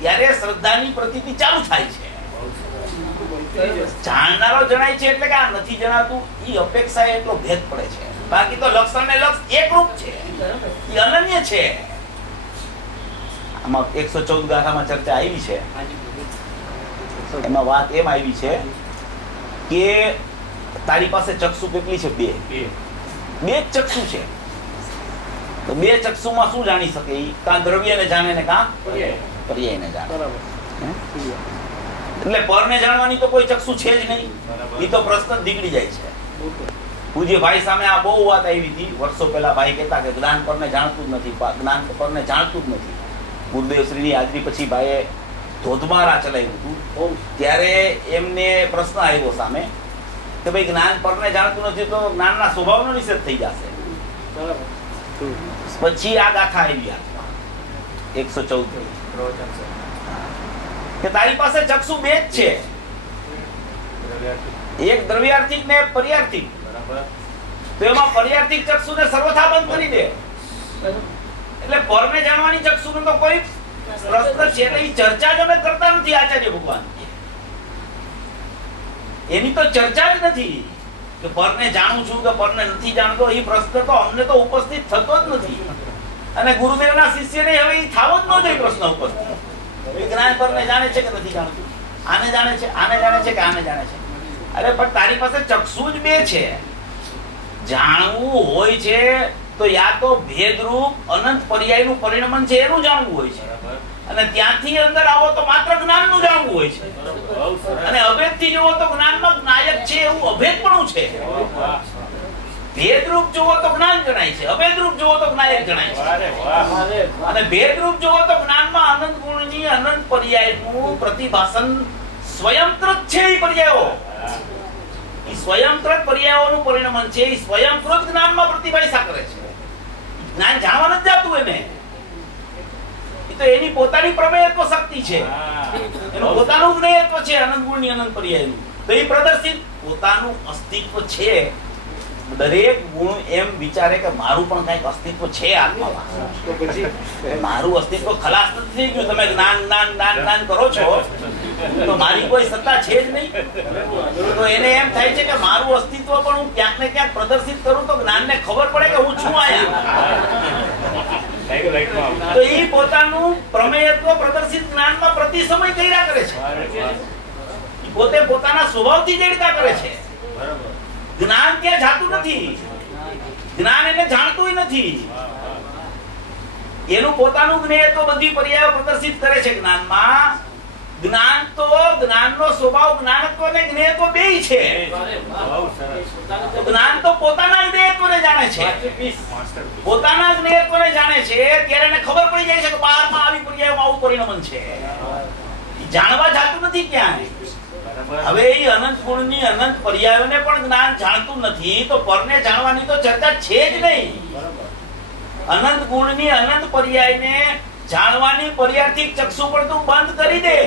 ત્યારે શ્રદ્ધાની પ્રતીતિ ચાલુ થાય છે. જાણનારો જણાય છે એટલે કે આ નથી જણાતું એ અપેક્ષા એટલો ભેદ પડે છે. બાકી તો લક્ષણ ને લક્ષ એકરૂપ છે, એ અનન્ય છે. આમાં 114 ગાથામાં ચર્ચા આવી છે. એમાં વાત એમ આવી છે કે તારી પાસે ચક્ષુ કેટલી છે? બે જ ચક્ષુ છે. તો બે ચક્ષુમાં શું જાણી શકે? કાં દ્રવ્યને જાણે ને કાં પર્યાયને જાણે. એટલે પરને જાણવાની તો કોઈ ચક્ષુ છે જ નહીં. એ તો પ્રશ્ન જ નીકળી જાય છે. પૂજ્ય ભાઈ સામે આ બહુ વાત આવી હતી વર્ષો પહેલા. ભાઈ કહેતા કે જ્ઞાન પરને જાણતું જ નથી, જ્ઞાન પરને જાણતું જ નથી. ગુરુદેવશ્રીની હાજરી પછી ભાઈએ ધોધમારા ચલાવ્યું હતું. ત્યારે એમને પ્રશ્ન આવ્યો સામે કે ભાઈ જ્ઞાન પરને જાણતું નથી તો જ્ઞાનના સ્વભાવનો નિષેધ થઈ જશે. પછી આ ગાથા આવી હાથમાં 114 કે તારી પાસે ચક્ષુ બે જ છે, એક દ્રવ્યાર્થિક ને એક પર્યાર્થિક. તો એમાં પર્યાર્થિક ચક્ષુને સર્વથા બંધ કરી દે એટલે પરને જાણવાની ચક્ષુનો તો કોઈ પ્રશ્ન છે નહીં. ચર્ચા જ અમે કરતા નથી આચાર્ય ભગવાન, એની તો ચર્ચા જ નથી કે પરને જાણું છું કે પરને નથી જાણતો. એ પ્રશ્ન તો અમને તો ઉપસ્થિત થતો જ નથી. અને ગુરુદેવના શિષ્યને હવે એ થાવો જ ન જોઈએ પ્રશ્ન ઉપસ્થિત. જ્ઞાન પરને જાણે છે કે નથી જાણતું, આને જાણે છે, આને જાણે છે કે આને જાણે છે. અરે પણ તારી પાસે ચક્ષુ જ બે છે. જાણવું હોય છે તો યા તો ભેદરૂપ અનંત પર્યાયનું પરિણમન છે એનું જાણવું હોય છે, અને ત્યાંથી અંદર આવો તો માત્ર જ્ઞાનનું જાણવું હોય છે. અને અભેદથી જોવો તો જ્ઞાનમાં નાયક છે એવું અભેદપણું છે. ભેદરૂપ જોવો તો જ્ઞાન ગણાય છે, અભેદરૂપ જોવો તો નાયક ગણાય છે. અને ભેદરૂપ જોવો તો જ્ઞાનમાં અનંત ગુણની અનંત પર્યાયનું પ્રતિભાસન સ્વયંકૃત છે. એ પર્યાયો એ સ્વયંકૃત પર્યાયોનું પરિણમન છે. એ સ્વયંકૃત જ્ઞાનમાં પ્રતિભાષા કરે છે. જ્ઞાન જાણવા નથી જાતું એને, એ તો એની પોતાની પ્રમેયત્વ શક્તિ છે, એનું પોતાનું જ્ઞેયત્વ છે અનંત ગુણની અનંત પર્યાયનું. તો એ પ્રદર્શિત પોતાનું અસ્તિત્વ છે. દરેક ગુણ એમ વિચારે કે મારું પણ કઈક અસ્તિત્વ છે આત્મામાં. મારું અસ્તિત્વ ખલાસ નથી થઈ ગયું. તમે જ્ઞાન જ્ઞાન જ્ઞાન જ્ઞાન કરો છો તો મારી કોઈ સત્તા છે જ નહીં. તો એને એમ થાય છે કે મારું અસ્તિત્વ પણ હું ક્યાંક ને ક્યાંક પ્રદર્શિત કરું તો જ્ઞાનને ખબર પડે કે હું છું આયા. તો એ પોતાનું પ્રમેયત્વ પ્રદર્શિત જ્ઞાનમાં પ્રતિ સમય કર્યા કરે છે. પોતે પોતાના સ્વભાવથી જડતા કરે છે. જ્ઞાન ક્યાં જાતું નથી, જ્ઞાન એને જાણતું નથી. એનું પોતાનું જ્ઞેયત્વ બધી પર્યાયો પ્રદર્શિત કરે છે જ્ઞાનમાં. જ્ઞાન તો જ્ઞાનનો સ્વભાવ જ્ઞાનત્વ અને જ્ઞેયત્વ બેય છે. જ્ઞાન તો પોતાના જ્ઞેયત્વને જાણે છે, પોતાના જ્ઞેયત્વને જાણે છે. ત્યારે એને ખબર પડી જાય છે કે બહારમાં આવી પર્યાયોમાં આવું પરિણમન છે. જાણવા જાતું નથી ક્યાંય. હવે એ અનંત ગુણની અનંત પર્યાયોને પણ જ્ઞાન જાણતું નથી તો પરને જાણવાની તો ચર્ચા છે જ નહીં. અનંત ગુણની અનંત પર્યાયને જાણવાની પર્યાર્થિક ચક્ષુ પણ તું બંધ કરી દે.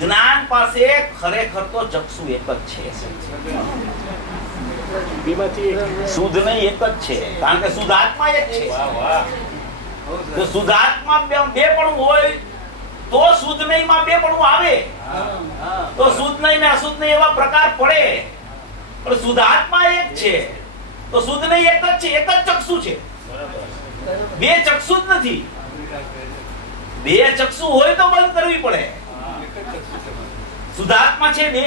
જ્ઞાન પાસે ખરેખર તો ચક્ષુ એક જ છે, શુદ્ધ નહીં એક જ છે. કારણ કે શુદ્ધાત્મા એક છે. જો શુદ્ધાત્મા બે પણ હોય તો શુદ્ધ નહીં માં બે પણ આવે તો શુદ્ધ નહીં ને અશુદ્ધ નહીં એવા પ્રકાર પડે. પણ શુદ્ધાત્મા એક છે તો શુદ્ધ નહીં એક જ છે, એક જ ચક્ષુ છે. બે ચક્ષુ જ નથી. બે ચક્ષુ હોય તો બંધ કરવી પડે. શુદ્ધાત્મા છે બે,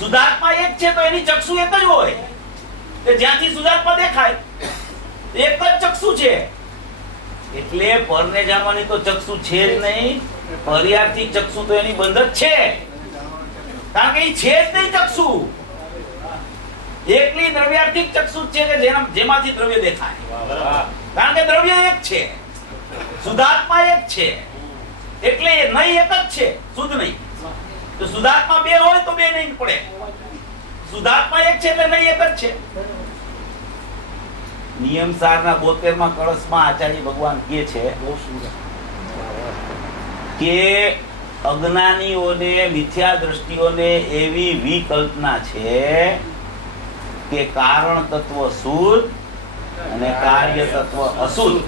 શુદ્ધાત્મા એક છે તો એની ચક્ષુ એક જ હોય. જ્યાંથી શુદ્ધાત્મા દેખાય એક જ ચક્ષુ છે. એટલે પરને જાણવાની તો ચક્ષુ છે જ નહીં. પર્યાર્થિક ચક્ષુ તો એની બંધ જ છે, કારણ કે એ છે જ નહીં ચક્ષુ. એકલી દ્રવ્યાર્થિક ચક્ષુ છે કે જેમાંથી દ્રવ્ય દેખાય. કારણ કે દ્રવ્ય એક છે, શુદ્ધાત્મા એક છે. એટલે નહીં એક જ છે, શુદ્ધ નહીં. તો શુદ્ધાત્મા બે હોય તો બે નહીં પડે. શુદ્ધાત્મા એક છે એટલે નહીં એક જ છે. નિયમસારના 72માં કળશમાં આચાર્ય ભગવાન કહે છે કે અજ્ઞાનીઓને મિથ્યા દ્રષ્ટિઓને એવી વિકલ્પના છે કે કારણ તત્વ શુદ્ધ અને કાર્ય તત્વ અશુદ્ધ.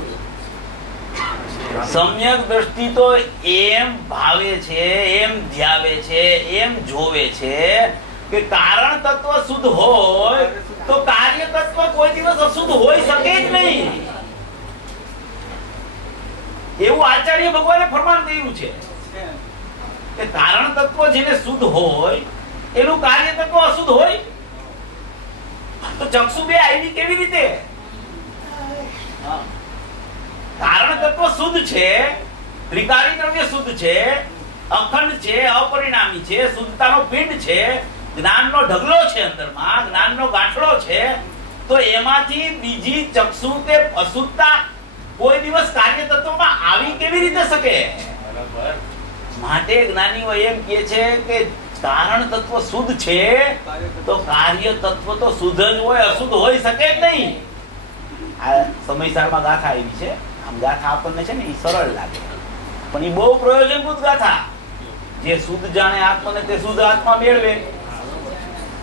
સમ્યક દ્રષ્ટિ તો એમ ભાવે છે, એમ ધ્યાવે છે, એમ જોવે છે કે કારણ તત્વ શુદ્ધ હોય તો કાર્ય તત્વ કોઈ દિવસ અશુદ્ધ હોઈ શકે જ નહીં. એવું આચાર્ય ભગવાને ફરમાન કર્યું છે કે કારણ તત્વ જેને શુદ્ધ હોય એનું કાર્ય તત્વ અશુદ્ધ હોય. તો ચક્ષુ બે આવી કેવી રીતે? કારણ તત્વ શુદ્ધ છે, ત્રિકારી દ્રવ્ય શુદ્ધ છે, અખંડ છે, અપરિણામી છે, શુદ્ધતાનો પિંડ છે, જ્ઞાનનો ઢગલો છે, અંદરમાં જ્ઞાનનો ગાંઠડો છે, તો એમાંથી બીજી ચક્ષુ કે અશુદ્ધતા કોઈ દિવસ કાર્ય તત્વમાં આવી કેવી રીતે શકે? બરાબર. માટે જ્ઞાનીઓ એમ કહે છે કે કારણ તત્વ શુદ્ધ છે તો કાર્ય તત્વ તો શુદ્ધ જ હોય, અશુદ્ધ હોઈ શકે જ નહીં. આ સમયસારમાં ગાથા આવી છે. આમ ગાથા આપણને છે ને એ સરળ લાગે, પણ એ બહુ પ્રયોજનભૂત ગાથા. જે શુદ્ધ જાણે આત્માને તે શુદ્ધ આત્મા મેળવે.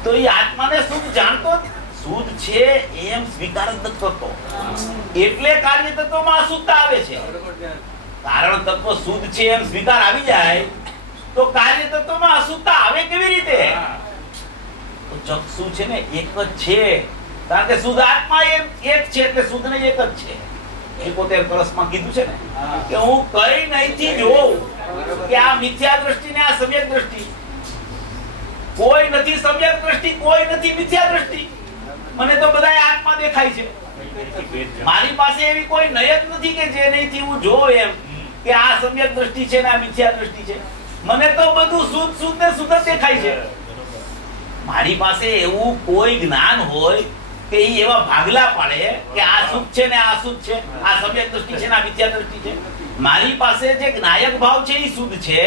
તો એ આત્માને શુદ્ધ જાણતો શુદ્ધ છે એમ સ્વીકાર જ નથી કરતો, એટલે કાર્ય તત્વમાં અશુદ્ધતા આવે છે. કારણ તત્વ શુદ્ધ છે એમ સ્વીકાર આવી જાય તો કાર્ય તત્વમાં અશુદ્ધતા આવે કેવી રીતે? તો ચક્ષુ છે ને એક જ છે, કારણ કે શુદ્ધ આત્મા એક છે એટલે શુદ્ધ ને એક જ છે. 71 કળશમાં કીધું છે ને કે હું કઈ નહીંથી જોઉં કે આ મિથ્યા દ્રષ્ટિ ને આ સમ્યક દ્રષ્ટિ. કોઈ નથી સમ્યક દ્રષ્ટિ, કોઈ નથી મિથ્યા દ્રષ્ટિ. મને તો બધાય આત્મા દેખાય છે. મારી પાસે એવી કોઈ નય જ નથી કે જે નહીંથી હું જોઉં એમ કે આ સમ્યક દ્રષ્ટિ છે ને આ મિથ્યા દ્રષ્ટિ છે. મને તો બધું શુદ્ધ શુદ્ધ ને શુદ્ધ જ દેખાય છે. મારી પાસે એવું કોઈ જ્ઞાન હોય કે ઈ એવા ભાગલા પાડે કે આ શુદ્ધ છે ને આ અશુદ્ધ છે, આ સમ્યક દ્રષ્ટિ છે ને આ મિથ્યા દ્રષ્ટિ છે. મારી પાસે જે જ્ઞાયક ભાવ છે એ શુદ્ધ છે,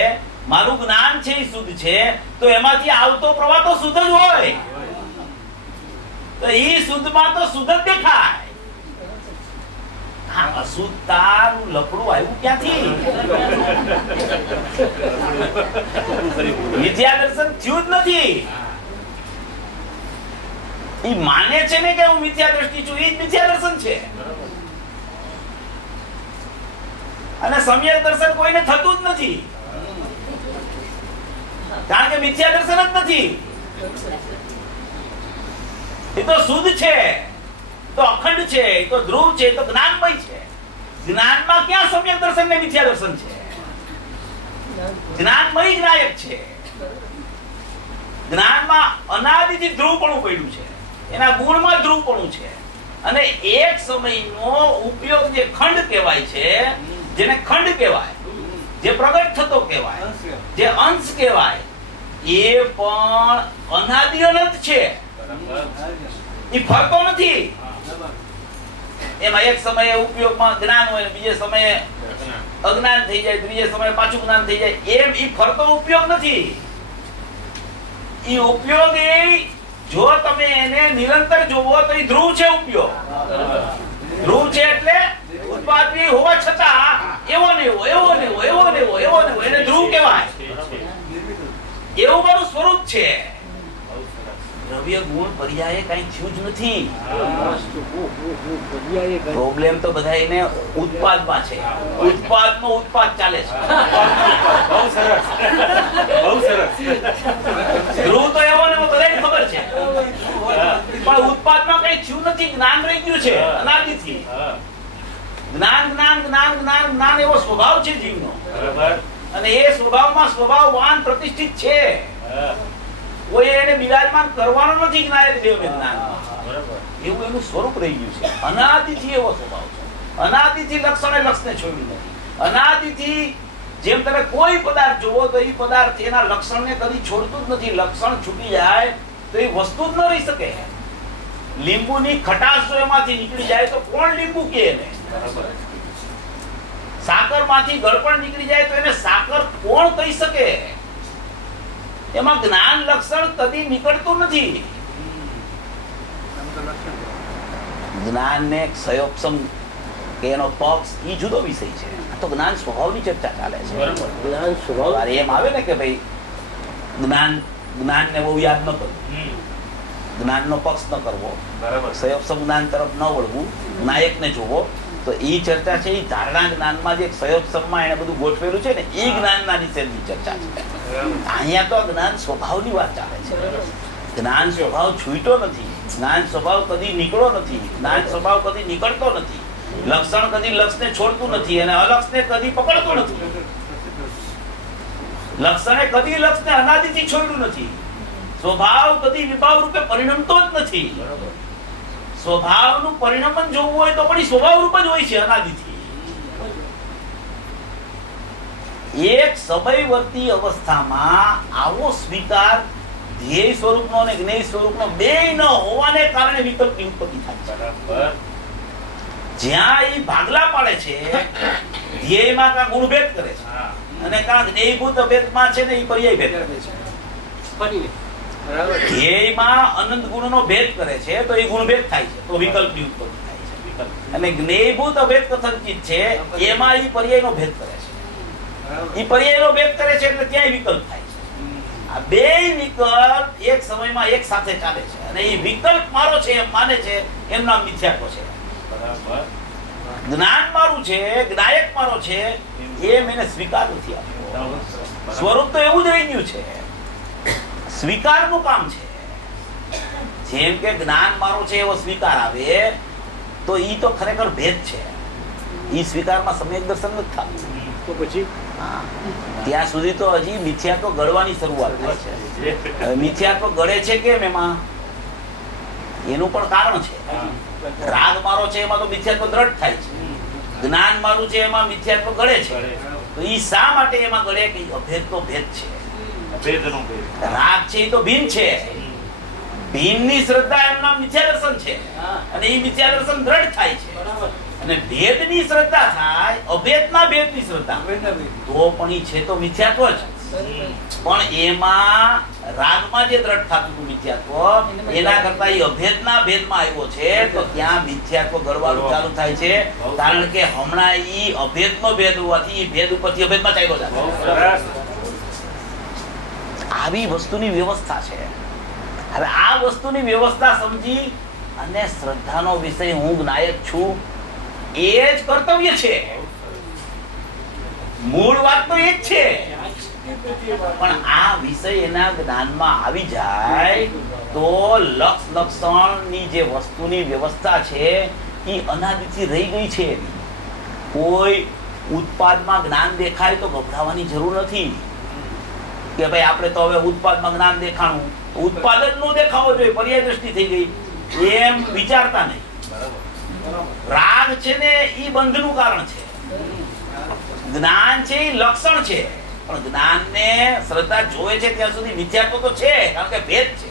મારું જ્ઞાન છે એ શુદ્ધ છે, તો એમાંથી આવતો પ્રવાહ તો શુદ્ધ જ હોય. તો ઈ શુદ્ધમાં તો શુદ્ધ જ દેખાય. આ અશુદ્ધતાનું લફડું આવ્યું ક્યાંથી? મિથ્યા દર્શન થયું જ નથી. ઈ માને છે ને કે હું મિથ્યા દ્રષ્ટિ છું, ઈ જ મિથ્યા દર્શન છે. અને સમ્યક દર્શન કોઈને થતું જ નથી, કારણ કે મિથ્યા દર્શન જ નથી. એ તો શુદ્ધ છે, તો અખંડ છે, તો ધ્રુવ છે, તો જ્ઞાનમય છે. જ્ઞાનમાં ક્યાં સમ્યક દર્શન ને મિથ્યા દર્શન છે? જ્ઞાનમય જ્ઞાયક છે. જ્ઞાનમાં અનાદિથી ધ્રુવપણું પડ્યું છે, એના ગુણમાં ધ્રુવપણું છે. અને એક સમયનો ઉપયોગ જે ખંડ કહેવાય છે, જેને ખંડ કહેવાય, જે પ્રગટ થતો કહેવાય, જે અંશ કહેવાય, એ પણ અનાદિ અનંત છે. એ ફરતો નથી. એમાં એક સમયે ઉપયોગમાં જ્ઞાન હોય, બીજે સમયે અજ્ઞાન થઈ જાય, ત્રીજે સમયે પાછું જ્ઞાન થઈ જાય. એમ ઈ ફરતો ઉપયોગ નથી. ઈ ઉપયોગ એ જો તમે એને નિરંતર જોવો તો ઈ ધ્રુવ છે. ઉપયોગ ધ્રુવ છે એટલે ઉત્પાદની હોવા છતાં એવો ને એવો, એવો ને એવો, એવો ને એવો, એવો ને એવો, એને ધ્રુવ કહેવાય. એવું મારું સ્વરૂપ છે. દ્રવ્ય ગુણ પર્યાય કઈ થયું જ નથી. પ્રોબ્લેમ તો બધાયને ઉત્પાદમાં છે. ઉત્પાદનો ઉત્પાદ ચાલે છે. બહુ સરસ, બહુ સરસ. ધ્રુવ તો એવો ને બધાને ખબર છે, પણ ઉત્પાદમાં કઈ થયું નથી. જ્ઞાન રહી ગયું છે અનાદિથી. જ્ઞાન જ્ઞાન જ્ઞાન જ્ઞાન જ્ઞાન એવો સ્વભાવ છે જીવનો. બરાબર. અને એ સ્વભાવમાં સ્વભાવવાન પ્રતિષ્ઠિત છે. કોઈ એને બિરાજમાન કરવાનો નથી જ્ઞાયક દેવને જ્ઞાનમાં. બરાબર. એવું એનું સ્વરૂપ રહી ગયું છે. અનાદિથી એવો સ્વભાવ છે. અનાદિથી લક્ષણે લક્ષને છોડ્યું નથી. અનાદિથી જેમ તમે કોઈ પદાર્થ જોવો તો એ પદાર્થ એના લક્ષણને કદી છોડતું જ નથી. લક્ષણ છૂટી જાય તો એ વસ્તુ જ ન રહી શકે. લીંબુની ખટાશ જો એમાંથી નીકળી જાય તો કોણ લીંબુ કહે એને? સાકરમાંથી ગળપણ નીકળી જાય તો એને સાકર કોણ કહી શકે? એમાં જ્ઞાન લક્ષણ કદી નીકળતું નથી. જ્ઞાનને ક્ષયોક્ષમ કે એનો પક્ષ એ જુદો વિષય છે. આ તો જ્ઞાન સ્વભાવની ચર્ચા ચાલે છે. જ્ઞાન સ્વભાવ એમ આવે ને કે ભાઈ જ્ઞાનને બહુ યાદ ન કરવું, જ્ઞાનનો પક્ષ ન કરવો, ક્ષયોક્ષમ જ્ઞાન તરફ ન વળવું, નાયકને જોવો. તો એ ચર્ચા છે એ ધારણા જ્ઞાનમાં જે ક્ષયોક્ષમમાં એને બધું ગોઠવેલું છે ને એ જ્ઞાનના નિષેધની ચર્ચા છે. અહીંયા તો જ્ઞાન સ્વભાવની વાત ચાલે છે. જ્ઞાન સ્વભાવ છૂટ્યો નથી. જ્ઞાન સ્વભાવ કદી નીકળો નથી. જ્ઞાન સ્વભાવ કદી નીકળતો નથી. લક્ષણ કદી લક્ષને છોડતું નથી અને અલક્ષને કદી પકડતું નથી. લક્ષણે કદી લક્ષને અનાદિથી છોડ્યું નથી. સ્વભાવ કદી વિભાવ રૂપે પરિણમતો જ નથી. સ્વભાવનું પરિણમન જોવું હોય તો પણ સ્વભાવ રૂપ જ હોય છે અનાદિથી. એક સમયવર્તી અવસ્થામાં આવો સ્વીકાર ધ્યેય સ્વરૂપનો અને જ્ઞેય સ્વરૂપનો બેય ન હોવાને કારણે વિકલ્પની ઉત્પત્તિ થાય છે. બરાબર. જ્યાં એ ભાગલા પાડે છે, ધ્યેયમાં કાં ગુણભેદ કરે છે હા. અને કાં જ્ઞેયભૂત અભેદમાં છે ને એ પર્યાય ભેદ કરે છે. ધ્યેયમાં અનંત ગુણનો ભેદ કરે છે તો એ ગુણભેદ થાય છે, તો વિકલ્પની ઉત્પત્તિ થાય છે. વિકલ્પ. અને જ્ઞેયભૂત અભેદ કથનચિત છે એમાં એ પર્યાયનો ભેદ કરે છે. એ પર્યાયનો ભેદ કરે છે એટલે ત્યાંય વિકલ્પ થાય છે. આ બેય વિકલ્પ એક સમયમાં એક સાથે ચાલે છે અને એ વિકલ્પ મારો છે એમ માને છે એનું નામ મિથ્યાત્વ છે. બરાબર. જ્ઞાન મારું છે, જ્ઞાયક મારો છે એમ એને સ્વીકાર નથી આપ્યો. સ્વરૂપ તો એવું જ રહી ગયું છે, સ્વીકારનું કામ છે. જેમ કે જ્ઞાન મારું છે એવો સ્વીકાર આવે તો ઈ તો ખરેખર ભેદ છે, ઈ સ્વીકારમાં સમ્યક દર્શન નથી થતું. તો પછી હા, ત્યાં સુધી તો હજી મિથ્યાત્વ ગળવાની શરૂઆત થાય છે. હવે મિથ્યાત્વ ગળે છે કેમ, એમાં એનું પણ કારણ છે. રાગ મારો છે એમાં તો મિથ્યાત્વ દ્રઢ થાય છે, જ્ઞાન મારું છે એમાં મિથ્યાત્વ ગળે છે. તો ઈ શા માટે એમાં ગળે કે અભેદ તો ભેદ છે. ભેદનો ભેદ. રાગ છે એ તો ભિન્ન છે, ભિન્નની શ્રદ્ધા એનું નામ મિથ્યા દર્શન છે અને એ મિથ્યા દર્શન દ્રઢ થાય છે. અને ભેદની શ્રદ્ધા થાય, અભેદના ભેદની શ્રદ્ધા, તો પણ ઈ છે તો મિથ્યાત્વ જ. પણ એમાં રાગમાં જે દ્રઢ થતું હતું મિથ્યાત્વ, એના કરતા એ અભેદના ભેદમાં આવ્યો છે તો ત્યાં મિથ્યાત્વ ગળવાનું ચાલુ થાય છે. કારણ કે હમણાં ઈ અભેદનો ભેદ હોવાથી ઈ ભેદ ઉપરથી અભેદમાં ચાલ્યો જાય. સરસ. આવી વસ્તુની વ્યવસ્થા છે. હવે આ વસ્તુની વ્યવસ્થા સમજી અને શ્રદ્ધાનો વિષય હું જ્ઞાયક છું એ જ કર્તવ્ય છે. મૂળ વાત તો એ જ છે. પણ આ વિષય એના જ્ઞાનમાં આવી જાય તો લક્ષ લક્ષણની જે વસ્તુની વ્યવસ્થા છે એ અનાદિથી રહી ગઈ છે. કોઈ ઉત્પાદમાં જ્ઞાન દેખાય તો ગભરાવાની જરૂર નથી કે ભાઈ આપણે તો હવે ઉત્પાદમાં જ્ઞાન દેખાણું, ઉત્પાદન નો દેખાવો જોઈએ, પર્યાય દ્રષ્ટિ થઈ ગઈ એમ વિચારતા નહીં. રાગ છે ને ઈ બંધનું કારણ છે, જ્ઞાન છે ઈ લક્ષણ છે. પણ જ્ઞાનને શ્રદ્ધા જોવે છે ત્યાં સુધી મિથ્યાત્વ તો છે, કારણ કે ભેદ છે.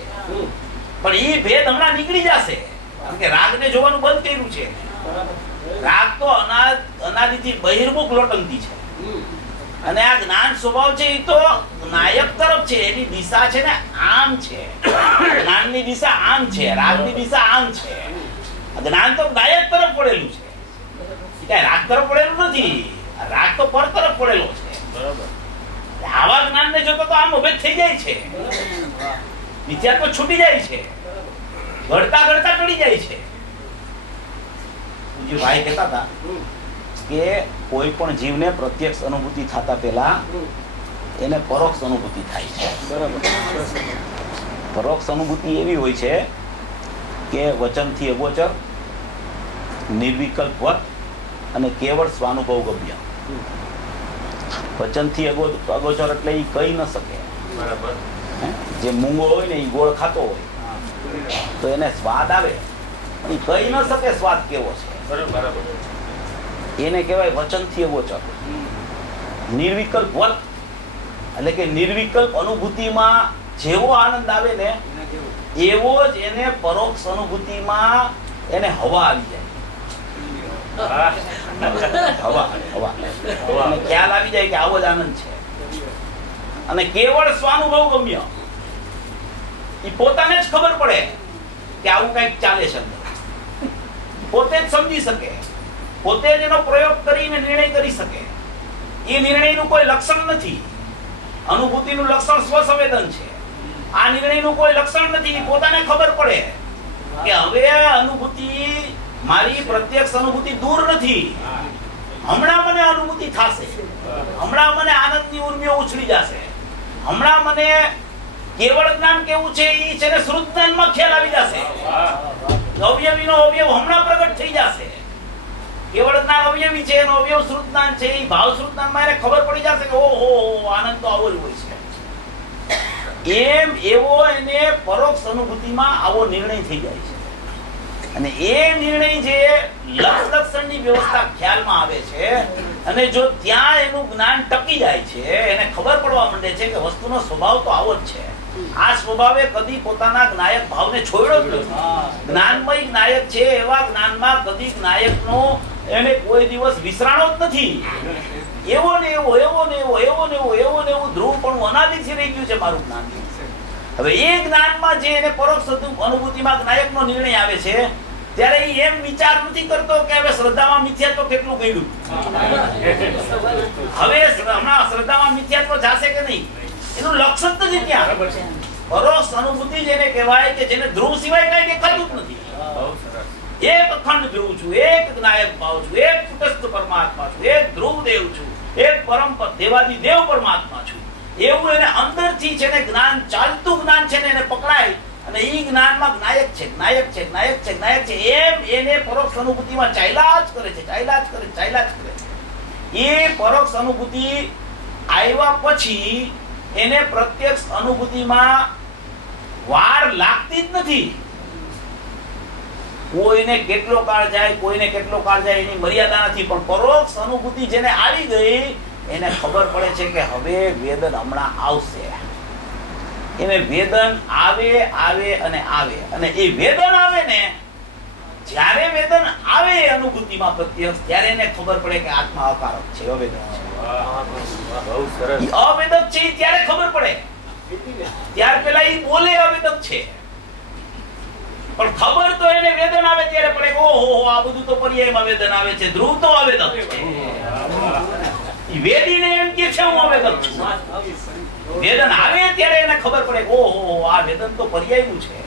પણ ઈ ભેદ હમણાં નીકળી જશે, કારણ કે રાગને જોવાનું બંધ કર્યું છે. રાગ તો અનાદિથી બહિર્મુખ લોટંતી છે અને આ જ્ઞાન સ્વભાવ છે એ તો નાયક તરફ છે. એની દિશા છે ને આમ છે, જ્ઞાનની દિશા આમ છે, રાગની દિશા આમ છે. જ્ઞાન તો નાયક તરફ પડેલું છે, કઈ રાગ તરફ પડેલું નથી. રાગ તો પર તરફ પડેલો છે. બરાબર. આવા જ્ઞાનને જોતો તો આમ ઉભેદ થઈ જાય છે, મિથ્યાત્વ છૂટી જાય છે, ઘડતા ઘડતા ટળી જાય છે. પૂજ્ય ભાઈ કહેતા હતા કે કોઈ પણ જીવને પ્રત્યક્ષ અનુભૂતિ થતા પહેલા એને પરોક્ષ અનુભૂતિ થાય છે. પરોક્ષ અનુભૂતિ એવી હોય છે કે વચનથી અગોચર, નિર્વિકલ્પવત અને કેવળ સ્વાનુભવ ગમ્ય. વચનથી અગોચર એટલે એ કહી ન શકે. બરાબર. જે મૂંગો હોય ને એ ગોળ ખાતો હોય તો એને સ્વાદ આવે, એ કહી ન શકે સ્વાદ કેવો છે. બરાબર. એને કહેવાય વચનથી અગોચર. નિર્વિકલ્પવત એટલે કે નિર્વિકલ્પ અનુભૂતિમાં જેવો આનંદ આવે ને એવો જ એને પરોક્ષ અનુભૂતિમાં એને હવા આવી જાય. હવા અને ખ્યાલ આવી જાય કે આવો જ આનંદ છે. અને કેવળ સ્વાનુભવ ગમ્ય, એ પોતાને જ ખબર પડે કે આવું કંઈક ચાલે છે, પોતે જ સમજી શકે, પોતે જ એનો પ્રયોગ કરીને નિર્ણય કરી શકે. એ નિર્ણયનું કોઈ લક્ષણ નથી. અનુભૂતિનું લક્ષણ સ્વસંવેદન છે. આ નિર્ણયનું કોઈ લક્ષણ નથી. પોતાને ખબર પડે કે હવે અનુભૂતિ મારી પ્રત્યક્ષ અનુભૂતિ દૂર નથી, હમણાં મને અનુભૂતિ થશે, હમણાં મને આનંદની ઉર્મિઓ ઉછળી જશે, હમણાં મને કેવળ જ્ઞાન કેવું છે એ છે ને શ્રુત જ્ઞાનમાં ખ્યાલ આવી જશે. અવયવીનો અવયવ હમણાં પ્રગટ થઈ જશે. કેવળ જ્ઞાન અવયવી છે એનો અવયવ શ્રુત જ્ઞાન છે. એ ભાવ શ્રુત જ્ઞાનમાં એને ખબર પડી જશે કે ઓહો આનંદ તો આવો જ હોય છે. એમ એવો એને પરોક્ષ અનુભૂતિમાં આવો નિર્ણય થઈ જાય છે. અને એ નિર્ણય જે લક્ષ લક્ષણની વ્યવસ્થા ખ્યાલમાં આવે છે અને જો ત્યાં એનું જ્ઞાન ટકી જાય છે, એને ખબર પડવા માંડે છે કે વસ્તુનો સ્વભાવ તો આવો જ છે, આ સ્વભાવે કદી પોતાના જ્ઞાયક ભાવને છોડ્યો જ નથી. જ્ઞાનમય જ્ઞાયક છે એવા જ્ઞાનમાં કદી જ્ઞાયકનો એને કોઈ દિવસ વિસરાણો જ નથી. એવો ને એવો ધ્રુવ પણ અનાદિથી રહી ગયું છે મારું જ્ઞાન. હવે એ જ્ઞાનમાં જે એને પરોક્ષ અનુભૂતિમાં જ્ઞાયકનો નિર્ણય આવે છે ત્યારે એ એમ વિચાર નથી કરતો કે હવે શ્રદ્ધામાં મિથ્યાત્વ કેટલું ગયું, હવે હમણાં શ્રદ્ધામાં મિથ્યાત્વ જાશે કે નહીં, એનું લક્ષ્ય જ નથી ત્યાં. પરોક્ષ અનુભૂતિ જેને કહેવાય કે જેને ધ્રુવ સિવાય કઈ દેખાતું જ નથી. એક અખંડ ધ્રુવ છું, એક જ્ઞાયક ભાવ છું, એક કુટસ્થ પરમાત્મા છું, એક ધ્રુવ દેવ છું, એક પરમ દેવાદી દેવ પરમાત્મા છું, એવું એને અંદરથી છે ને જ્ઞાન, ચાલતું જ્ઞાન છે ને એને પકડાય અને ઈ જ્ઞાનમાં જ્ઞાયક છે એમ એને પરોક્ષ અનુભૂતિમાં ચાલ્યા જ કરે. એ પરોક્ષ અનુભૂતિ આવ્યા પછી એને પ્રત્યક્ષ અનુભૂતિમાં વાર લાગતી જ નથી. કોઈને કેટલો કાળ જાય એની મર્યાદા નથી, પણ પરોક્ષ અનુભૂતિ જેને આવી ગઈ એને ખબર પડે છે કે હવે વેદન હમણાં આવશે. એને વેદન આવે અને એ વેદન આવે ને, જ્યારે વેદન આવે અનુભૂતિમાં પ્રત્યક્ષ, ત્યારે એને ખબર પડે કે આત્મા અકારક છે, અવેદક છે. અવેદક છે ત્યારે ખબર પડે. ત્યાર પહેલા એ બોલે અવેદક છે, પણ ખબર તો એને વેદન આવે ત્યારે પડે કે ઓહો આ બધું તો પર્યાયમાં વેદન આવે છે, ધ્રુવ તો અવેદક છે. વેદીને એમ કે છે હું અવેદક છું. વેદન આવે ત્યારે એને ખબર પડે કે ઓહો આ વેદન તો પર્યાયનું છે,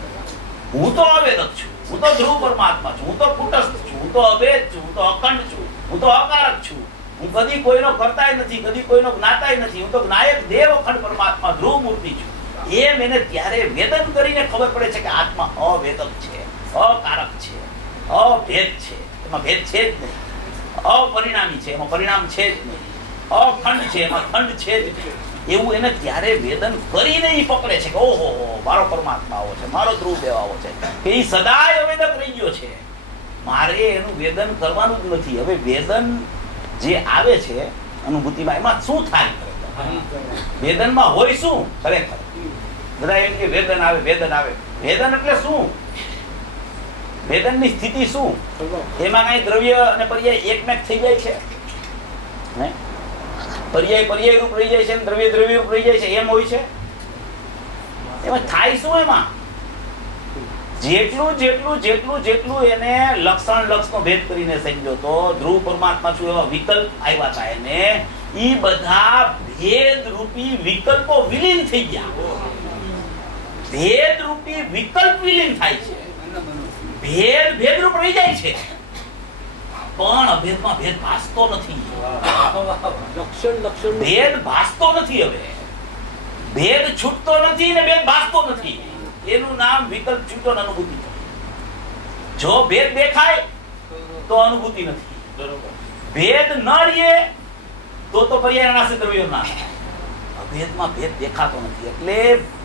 હું તો અવેદક છું, હું તો ધ્રુવ પરમાત્મા છું, હું તો કુટસ્થ છું, હું તો અભેદ છું, હું તો અખંડ છું, હું તો અકારક છું, હું કદી કોઈનો કરતાય નથી, કદી કોઈનો જ્ઞાતાય નથી, હું તો જ્ઞાયક દેવ અખંડ પરમાત્મા ધ્રુવ મૂર્તિ છું. એમ એને ત્યારે વેદન કરીને ખબર પડે છે કે આત્મા અવેદક છે, અકારક છે, અભેદ છે, એમાં ભેદ છે જ નહીં, અપરિણામી છે, એમાં પરિણામ છે જ નહીં, અખંડ છે, એમાં ખંડ છે જ નહીં. એવું એને ત્યારે વેદન કરીને ઈ પકડે છે કે ઓહો મારો પરમાત્મા આવો છે, મારો ધ્રુવ દેવ આવો છે, કે ઈ સદાય અવેદક રહી ગયો છે. મારે એનું વેદન કરવાનું જ નથી. હવે વેદન જે આવે છે અનુભૂતિમાં, એમાં શું થાય? વેદનમાં હોય શું ખરેખર? બધા એમ કે વેદન આવે. વેદન એટલે શું? વેદનની સ્થિતિ શું? એમાં કઈ દ્રવ્ય અને પર્યાય એકમેક થઈ જાય છે, પર્યાય રૂપ રહી જાય છે, દ્રવ્ય રૂપ રહી જાય છે, એમ હોય છે? એમાં થાય શું? એમાં જેટલું એને લક્ષનો ભેદ કરીને સમજો તો ધ્રુવ પરમાત્મા છું એવા વિકલ્પ આવ્યા હતા એને, ઈ બધા ભેદ રૂપી વિકલ્પો વિલીન થઈ ગયા. ભેદ રૂપી વિકલ્પ વિલીન થાય છે, ભેદ રૂપ રહી જાય છે, પણ અભેદમાં ભેદ ભાસતો નથી. ભેદ ભાસતો નથી. હવે ભેદ છૂટતો નથી ને ભેદ ભાસતો નથી. એનું નામ વિકલ્પ છૂટો અનુભૂતિ. જો ભેદ દેખાય તો અનુભૂતિ નથી, ભેદ ન રહે તો પર્યાયના દ્રવ્યો ના. અભેદમાં ભેદ દેખાતો નથી એટલે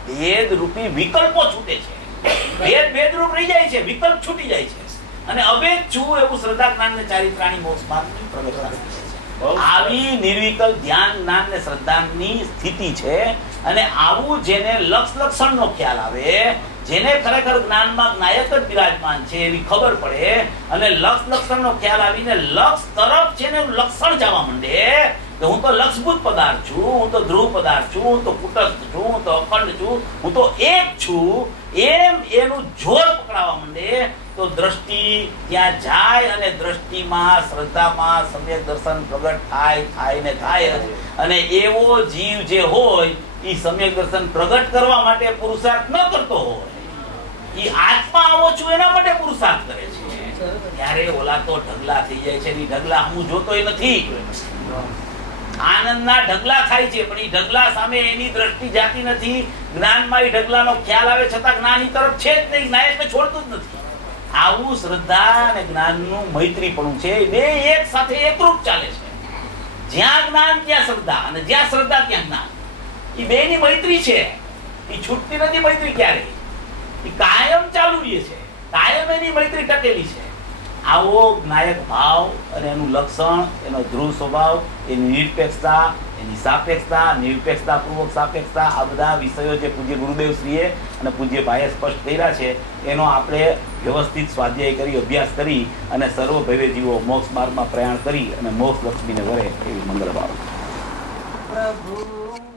ભેદ રૂપી વિકલ્પો છૂટે છે. ભેદ રૂપ રહી જાય છે, વિકલ્પ છૂટી જાય છે, અને અભેદ છું એવું શ્રદ્ધા જ્ઞાન ને ચારિત્રાણી મોક્ષ માર્ગ પ્રગટ. આવી નિર્વિકલ્પ ધ્યાન જ્ઞાન ને શ્રદ્ધાની સ્થિતિ છે. અને આવું જેને લક્ષણનો ખ્યાલ આવે, જેને ખરેખર જ્ઞાનમાં જ્ઞાયક જ બિરાજમાન છે એવી ખબર પડે, અને લક્ષણનો ખ્યાલ આવીને લક્ષ તરફ છે ને લક્ષણ જવા માંડે કે હું તો લક્ષભૂત પદાર્થ છું, હું તો ધ્રુવ પદાર્થ છું, હું તો કુટસ્થ છું, હું તો અખંડ છું, હું તો એક છું, એમ એનું જોર પકડાવા માંડે તો દ્રષ્ટિ ત્યાં જાય અને દ્રષ્ટિમાં શ્રદ્ધામાં સમ્યક દર્શન પ્રગટ થાય. અને એવો જીવ જે હોય એ સમ્યક દર્શન પ્રગટ કરવા માટે પુરુષાર્થ ન કરતો હોય, એ આત્મા આવો છું એના માટે પુરુષાર્થ કરે છે. ત્યારે ઓલા તો ઢગલા થઈ જાય છે. ઢગલા હું જોતોય નથી. આનંદના ઢગલા થાય છે, પણ એ ઢગલા સામે એની દ્રષ્ટિ જાતી નથી. જ્ઞાનમાં એ ઢગલાનો ખ્યાલ આવે છતાં જ્ઞાની તરફ છે જ નહીં, જ્ઞાયકને છોડતું જ નથી. આવું શ્રદ્ધા અને જ્ઞાનનું મૈત્રીપણું છે. બે એક સાથે એકરૂપ ચાલે છે. જ્યાં જ્ઞાન ત્યાં શ્રદ્ધા, અને જ્યાં શ્રદ્ધા ત્યાં જ્ઞાન. એ બેની મૈત્રી છે. એ છૂટતી નથી મૈત્રી ક્યારે. એ કાયમ ચાલુ રહે છે. કાયમ એની મૈત્રી ટકેલી છે. આવો જ્ઞાયક ભાવ અને એનું લક્ષણ, એનો ધ્રુવ સ્વભાવ, એની નિરપેક્ષતા, એની સાપેક્ષતા, નિરપેક્ષતાપૂર્વક સાપેક્ષતા, આ બધા વિષયો જે પૂજ્ય ગુરુદેવશ્રીએ અને પૂજ્ય ભાઈએ સ્પષ્ટ કર્યા છે એનો આપણે વ્યવસ્થિત સ્વાધ્યાય કરી, અભ્યાસ કરી અને સર્વભવ્ય જીવો મોક્ષ માર્ગમાં પ્રયાણ કરી અને મોક્ષ લક્ષ્મીને વરે એવી મંગળ ભાવ. પ્રભુ